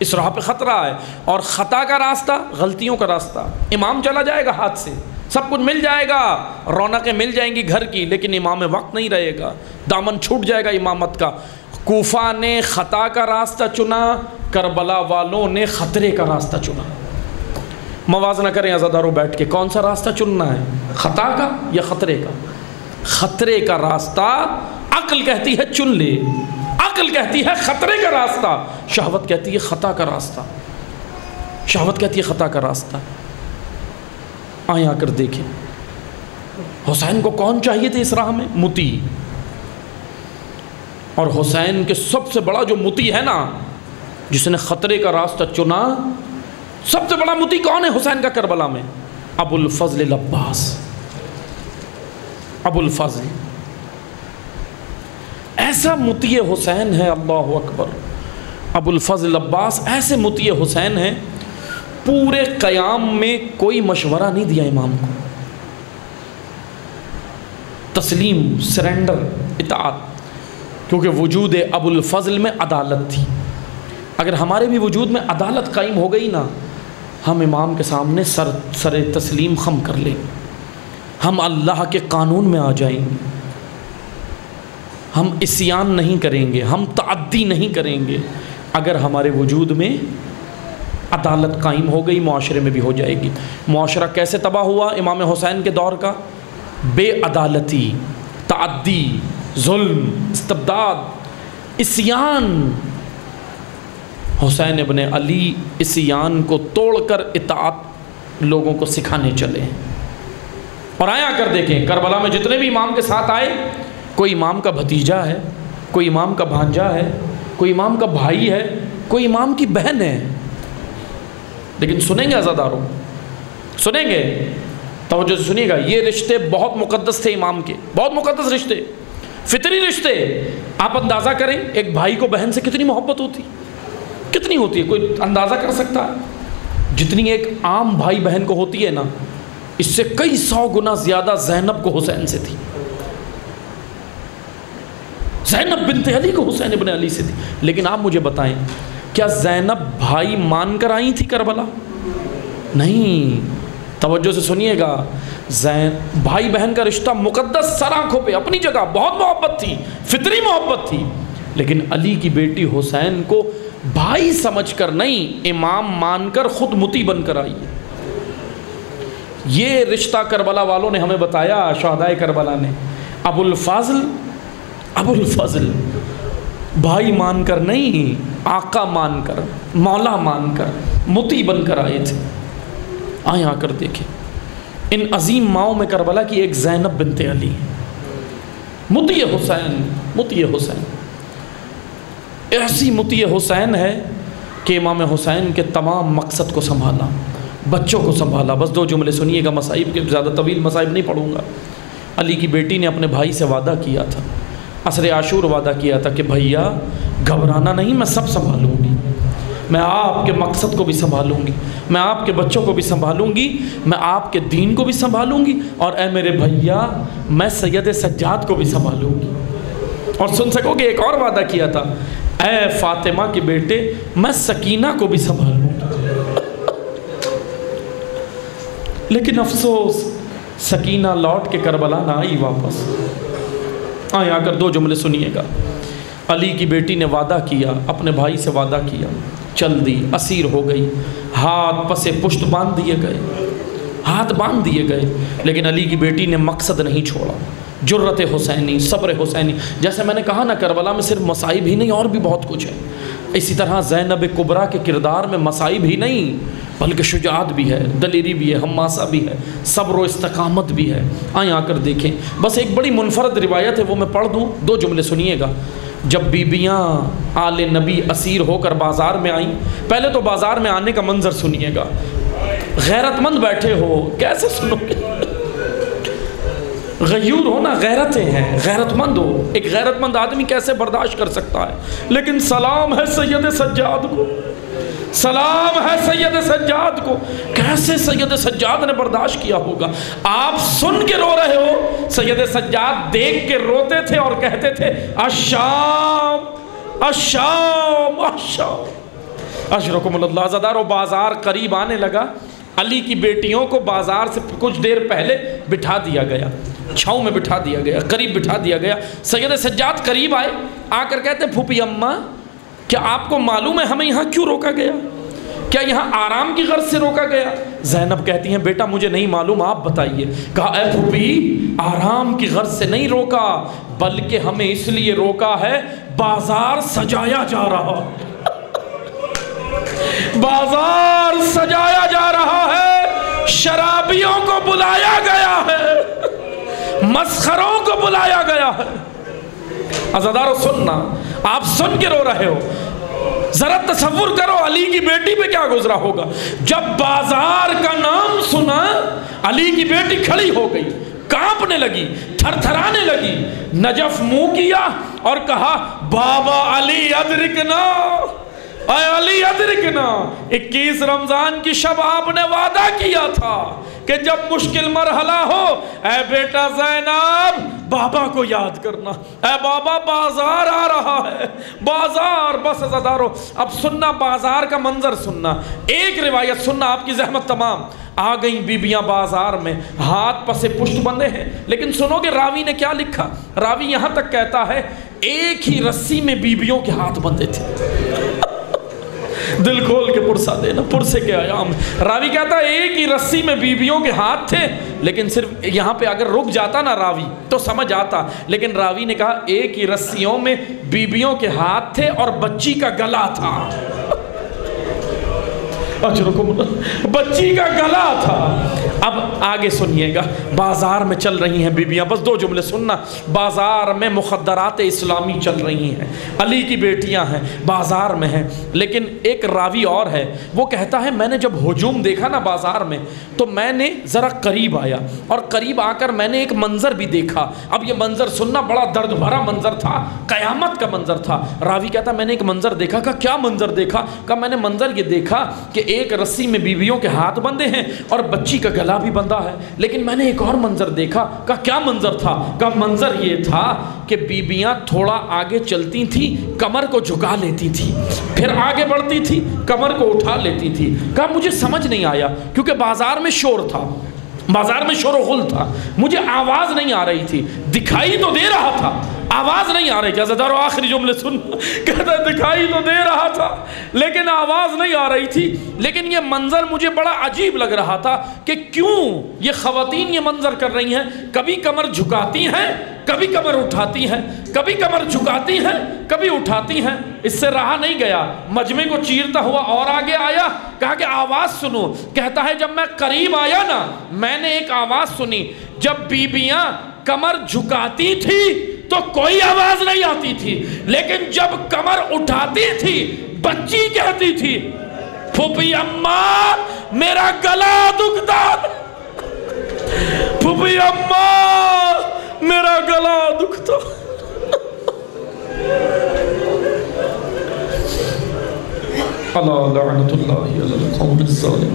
اس راہ پہ خطرہ ہے۔ اور خطا کا راستہ، غلطیوں کا راستہ، امام چلا جائے گا ہاتھ سے، سب کچھ مل جائے گا، رونقیں مل جائیں گی گھر کی، لیکن امام وقت نہیں رہے گا، دامن چھوٹ جائے گا امامت کا۔ کوفہ نے خطا کا راستہ چنا، کربلا والوں نے خطرے کا راستہ چنا۔ موازنہ کریں عزاداروں بیٹھ کے، کون سا راستہ چننا ہے، خطا کا یا خطرے کا؟ خطرے کا راستہ عقل کہتی ہے چن لے، عقل کہتی ہے خطرے کا راستہ، شہوت کہتی ہے خطا کا راستہ، شہوت کہتی ہے خطا کا راستہ۔ آئیں آ کر دیکھیں حسین کو کون چاہیے تھے اس راہ میں؟ متی۔ اور حسین کے سب سے بڑا جو متی ہے نا، جس نے خطرے کا راستہ چنا، سب سے بڑا متی کون ہے حسین کا کربلا میں؟ ابو الفضل العباس، ابو الفضل ایسا متی حسین ہے، اللہ اکبر۔ ابو الفضل العباس ایسے متی حسین ہیں، پورے قیام میں کوئی مشورہ نہیں دیا امام کو، تسلیم، سرنڈر، اطاعت، کیونکہ وجود ابو الفضل میں عدالت تھی۔ اگر ہمارے بھی وجود میں عدالت قائم ہو گئی نا، ہم امام کے سامنے سر تسلیم خم کر لیں گے، ہم اللہ کے قانون میں آ جائیں گے، ہم عصیان نہیں کریں گے، ہم تعدی نہیں کریں گے۔ اگر ہمارے وجود میں عدالت قائم ہو گئی، معاشرے میں بھی ہو جائے گی۔ معاشرہ کیسے تباہ ہوا امام حسین کے دور کا؟ بے عدالتی، تعدی، ظلم، استبداد، عصیان۔ حسین ابن علی عصیان کو توڑ کر اطاعت لوگوں کو سکھانے چلے۔ اور آیا کر دیکھیں کربلا میں جتنے بھی امام کے ساتھ آئے، کوئی امام کا بھتیجا ہے، کوئی امام کا بھانجا ہے، کوئی امام کا بھائی ہے، کوئی امام کی بہن ہے، لیکن سنیں گے عزاداروں، سنیں گے، توجہ سے سنیے گا، یہ رشتے بہت مقدس تھے امام کے، بہت مقدس رشتے۔ فطری رشتے آپ اندازہ کریں ایک بھائی کو بہن سے کتنی محبت ہوتی، کتنی ہوتی ہے، کوئی اندازہ کر سکتا ہے؟ جتنی ایک عام بھائی بہن کو ہوتی ہے نا، اس سے کئی 100 گنا زیادہ زینب کو حسین سے تھی، زینب بنت علی کو حسین ابن علی سے تھی۔ لیکن آپ مجھے بتائیں کیا زینب بھائی مان کر آئی تھی کربلا؟ نہیں، توجہ سے سنیے گا، بھائی بہن کا رشتہ مقدس، سر آنکھوں پہ اپنی جگہ بہت محبت تھی، فطری محبت تھی، لیکن علی کی بیٹی حسین کو بھائی سمجھ کر نہیں، امام مان کر خود متی بن کر آئی۔ یہ رشتہ کربلا والوں نے ہمیں بتایا، شہدائے کربلا نے، ابو الفضل بھائی مان کر نہیں، آقا مان کر، مولا مان کر متی بن کر آئے تھے۔ آئیں آ کر دیکھیں ان عظیم ماؤں میں کربلا کی ایک زینب بنت علی، متی حسین، ایسی متی حسین ہے کہ امام حسین کے تمام مقصد کو سنبھالا، بچوں کو سنبھالا۔ بس 2 جملے سنیے گا، مصائب کے زیادہ طویل مصائب نہیں پڑھوں گا۔ علی کی بیٹی نے اپنے بھائی سے وعدہ کیا تھا، عصر عاشور وعدہ کیا تھا کہ بھیا گھبرانا نہیں، میں سب سنبھالوں گی، میں آپ کے مقصد کو بھی سنبھالوں گی، میں آپ کے بچوں کو بھی سنبھالوں گی، میں آپ کے دین کو بھی سنبھالوں گی، اور اے میرے بھیا میں سید سجاد کو بھی سنبھالوں گی۔ اور سن سکو کہ ایک اور وعدہ کیا تھا، اے فاطمہ کے بیٹے میں سکینہ کو بھی سنبھالوں گی۔ لیکن افسوس سکینہ لوٹ کے کربلا نہ آئی واپس۔ آئیں آ کر 2 جملے سنیے گا۔ علی کی بیٹی نے وعدہ کیا، اپنے بھائی سے وعدہ کیا، چل دی، اسیر ہو گئی، ہاتھ پسے پشت باندھ دیے گئے، لیکن علی کی بیٹی نے مقصد نہیں چھوڑا، جرت حسینی، صبر حسینی۔ جیسے میں نے کہا نا، کربلا میں صرف مصائب ہی نہیں اور بھی بہت کچھ ہے، اسی طرح زینب کبریٰ کے کردار میں مصائب ہی نہیں بلکہ شجاعت بھی ہے، دلیری بھی ہے، حماسہ بھی ہے، صبر و استقامت بھی ہے۔ آئیں آ کر دیکھیں، بس ایک بڑی منفرد روایت ہے، وہ میں پڑھ دوں، 2 جملے سنیے گا۔ جب بیبیاں آل نبی اسیر ہو کر بازار میں آئیں، پہلے تو بازار میں آنے کا منظر سنیے گا، غیرت مند بیٹھے ہو، کیسے سنو گے؟ غیور ہو نا، غیرتیں ہیں، غیرت مند ہو، ایک غیرت مند آدمی کیسے برداشت کر سکتا ہے؟ لیکن سلام ہے سید سجاد کو، سلام ہے سید سجاد کو، کیسے سید سجاد نے برداشت کیا ہوگا؟ آپ سن کے رو رہے ہو، سید سجاد دیکھ کے روتے تھے اور کہتے تھے الشام الشام الشام۔ اشرکم اللہ عزادارو، بازار قریب آنے لگا، علی کی بیٹیوں کو بازار سے کچھ دیر پہلے بٹھا دیا گیا، چھاؤں میں بٹھا دیا گیا، قریب بٹھا دیا گیا۔ سید سجاد قریب آئے، آ کر کہتے پھوپھی اماں کیا آپ کو معلوم ہے ہمیں یہاں کیوں روکا گیا؟ کیا یہاں آرام کی غرض سے روکا گیا؟ زینب کہتی ہیں بیٹا مجھے نہیں معلوم، آپ بتائیے۔ کہا اے پھوپھی، آرام کی غرض سے نہیں روکا، بلکہ ہمیں اس لیے روکا ہے بازار سجایا جا رہا، بازار سجایا جا رہا ہے، شرابیوں کو بلایا گیا ہے، مسخروں کو بلایا گیا ہے۔ عزادارو سننا، آپ سن کے رو رہے ہو، ذرا تصور کرو علی کی بیٹی پہ کیا گزرا ہوگا۔ جب بازار کا نام سنا، علی کی بیٹی کھڑی ہو گئی، کانپنے لگی، تھر تھرانے لگی، نجف منہ کیا اور کہا بابا علی ادرکنا، اے علی ادرکنا۔ 21 رمضان کی شب آپ نے وعدہ کیا تھا کہ جب مشکل مرحلہ ہو، اے بیٹا زینب بابا کو یاد کرنا، اے بابا بازار آ رہا ہے، بازار۔ بس عزادارو اب سننا، بازار کا منظر سننا، ایک روایت سننا، آپ کی زحمت تمام۔ آ گئیں بیبیاں بازار میں، ہاتھ پسے پشت بندھے ہیں، لیکن سنو گے راوی نے کیا لکھا؟ راوی یہاں تک کہتا ہے ایک ہی رسی میں بیبیوں کے ہاتھ بندھے تھے۔ دل کھول کے پرسہ دینا، پرسے کے آیام۔ راوی کہتا ہے ایک ہی رسی میں بیبیوں کے ہاتھ تھے، لیکن صرف یہاں پہ اگر رک جاتا نا راوی تو سمجھ آتا، لیکن راوی نے کہا ایک ہی رسیوں میں بیبیوں کے ہاتھ تھے اور بچی کا گلا تھا۔ بچی کا گلا تھا۔ اب آگے سنیے گا، بازار میں چل رہی ہیں بیویاں، بس 2 جملے سننا، بازار میں مخدرات اسلامی چل رہی ہیں، علی کی بیٹیاں ہیں، بازار میں ہیں، لیکن ایک راوی اور ہے، وہ کہتا ہے میں نے جب ہجوم دیکھا نا بازار میں تو میں نے ذرا قریب آیا، اور قریب آ کر میں نے ایک منظر بھی دیکھا۔ اب یہ منظر سننا، بڑا درد بھرا منظر تھا، قیامت کا منظر تھا۔ راوی کہتا میں نے ایک منظر دیکھا۔ کہا کیا منظر دیکھا؟ کہا میں نے منظر یہ دیکھا کہ ایک رسی میں بیویوں کے ہاتھ بندھے ہیں اور بچی کا گلا بھی بندھا ہے، لیکن میں نے ایک اور منظر دیکھا۔ کہا کیا منظر تھا؟ کہا منظر یہ تھا کہ بیویاں تھوڑا آگے چلتی تھی، کمر کو جھکا لیتی تھی، پھر آگے بڑھتی تھی، کمر کو اٹھا لیتی تھی۔ کہا مجھے سمجھ نہیں آیا کیونکہ بازار میں شور تھا، بازار میں شور و غل تھا، مجھے آواز نہیں آ رہی تھی، دکھائی تو دے رہا تھا، آواز نہیں آ رہی تھی۔ عزیزارو آخری جملے سن، کہتا ہے دکھائی تو دے رہا تھا لیکن آواز نہیں آ رہی تھی، لیکن یہ منظر مجھے بڑا عجیب لگ رہا تھا کہ کیوں یہ خواتین یہ منظر کر رہی ہیں، کبھی کمر جھکاتی ہیں، کبھی کمر اٹھاتی ہیں، کبھی کمر جھکاتی ہیں، کبھی اٹھاتی ہیں۔ اس سے رہا نہیں گیا، مجمع کو چیرتا ہوا اور آگے آیا، کہا کہ آواز سنو۔ کہتا ہے جب میں قریب آیا نا، میں نے ایک آواز سنی، جب بیویاں کمر جھکاتی تھی تو کوئی آواز نہیں آتی تھی، لیکن جب کمر اٹھاتی تھی بچی کہتی تھی پھوپھی اماں میرا گلا دکھتا، پھوپھی اماں میرا گلا دکھتا۔ اللہ لعنت اللہ علی القوم الظالمین۔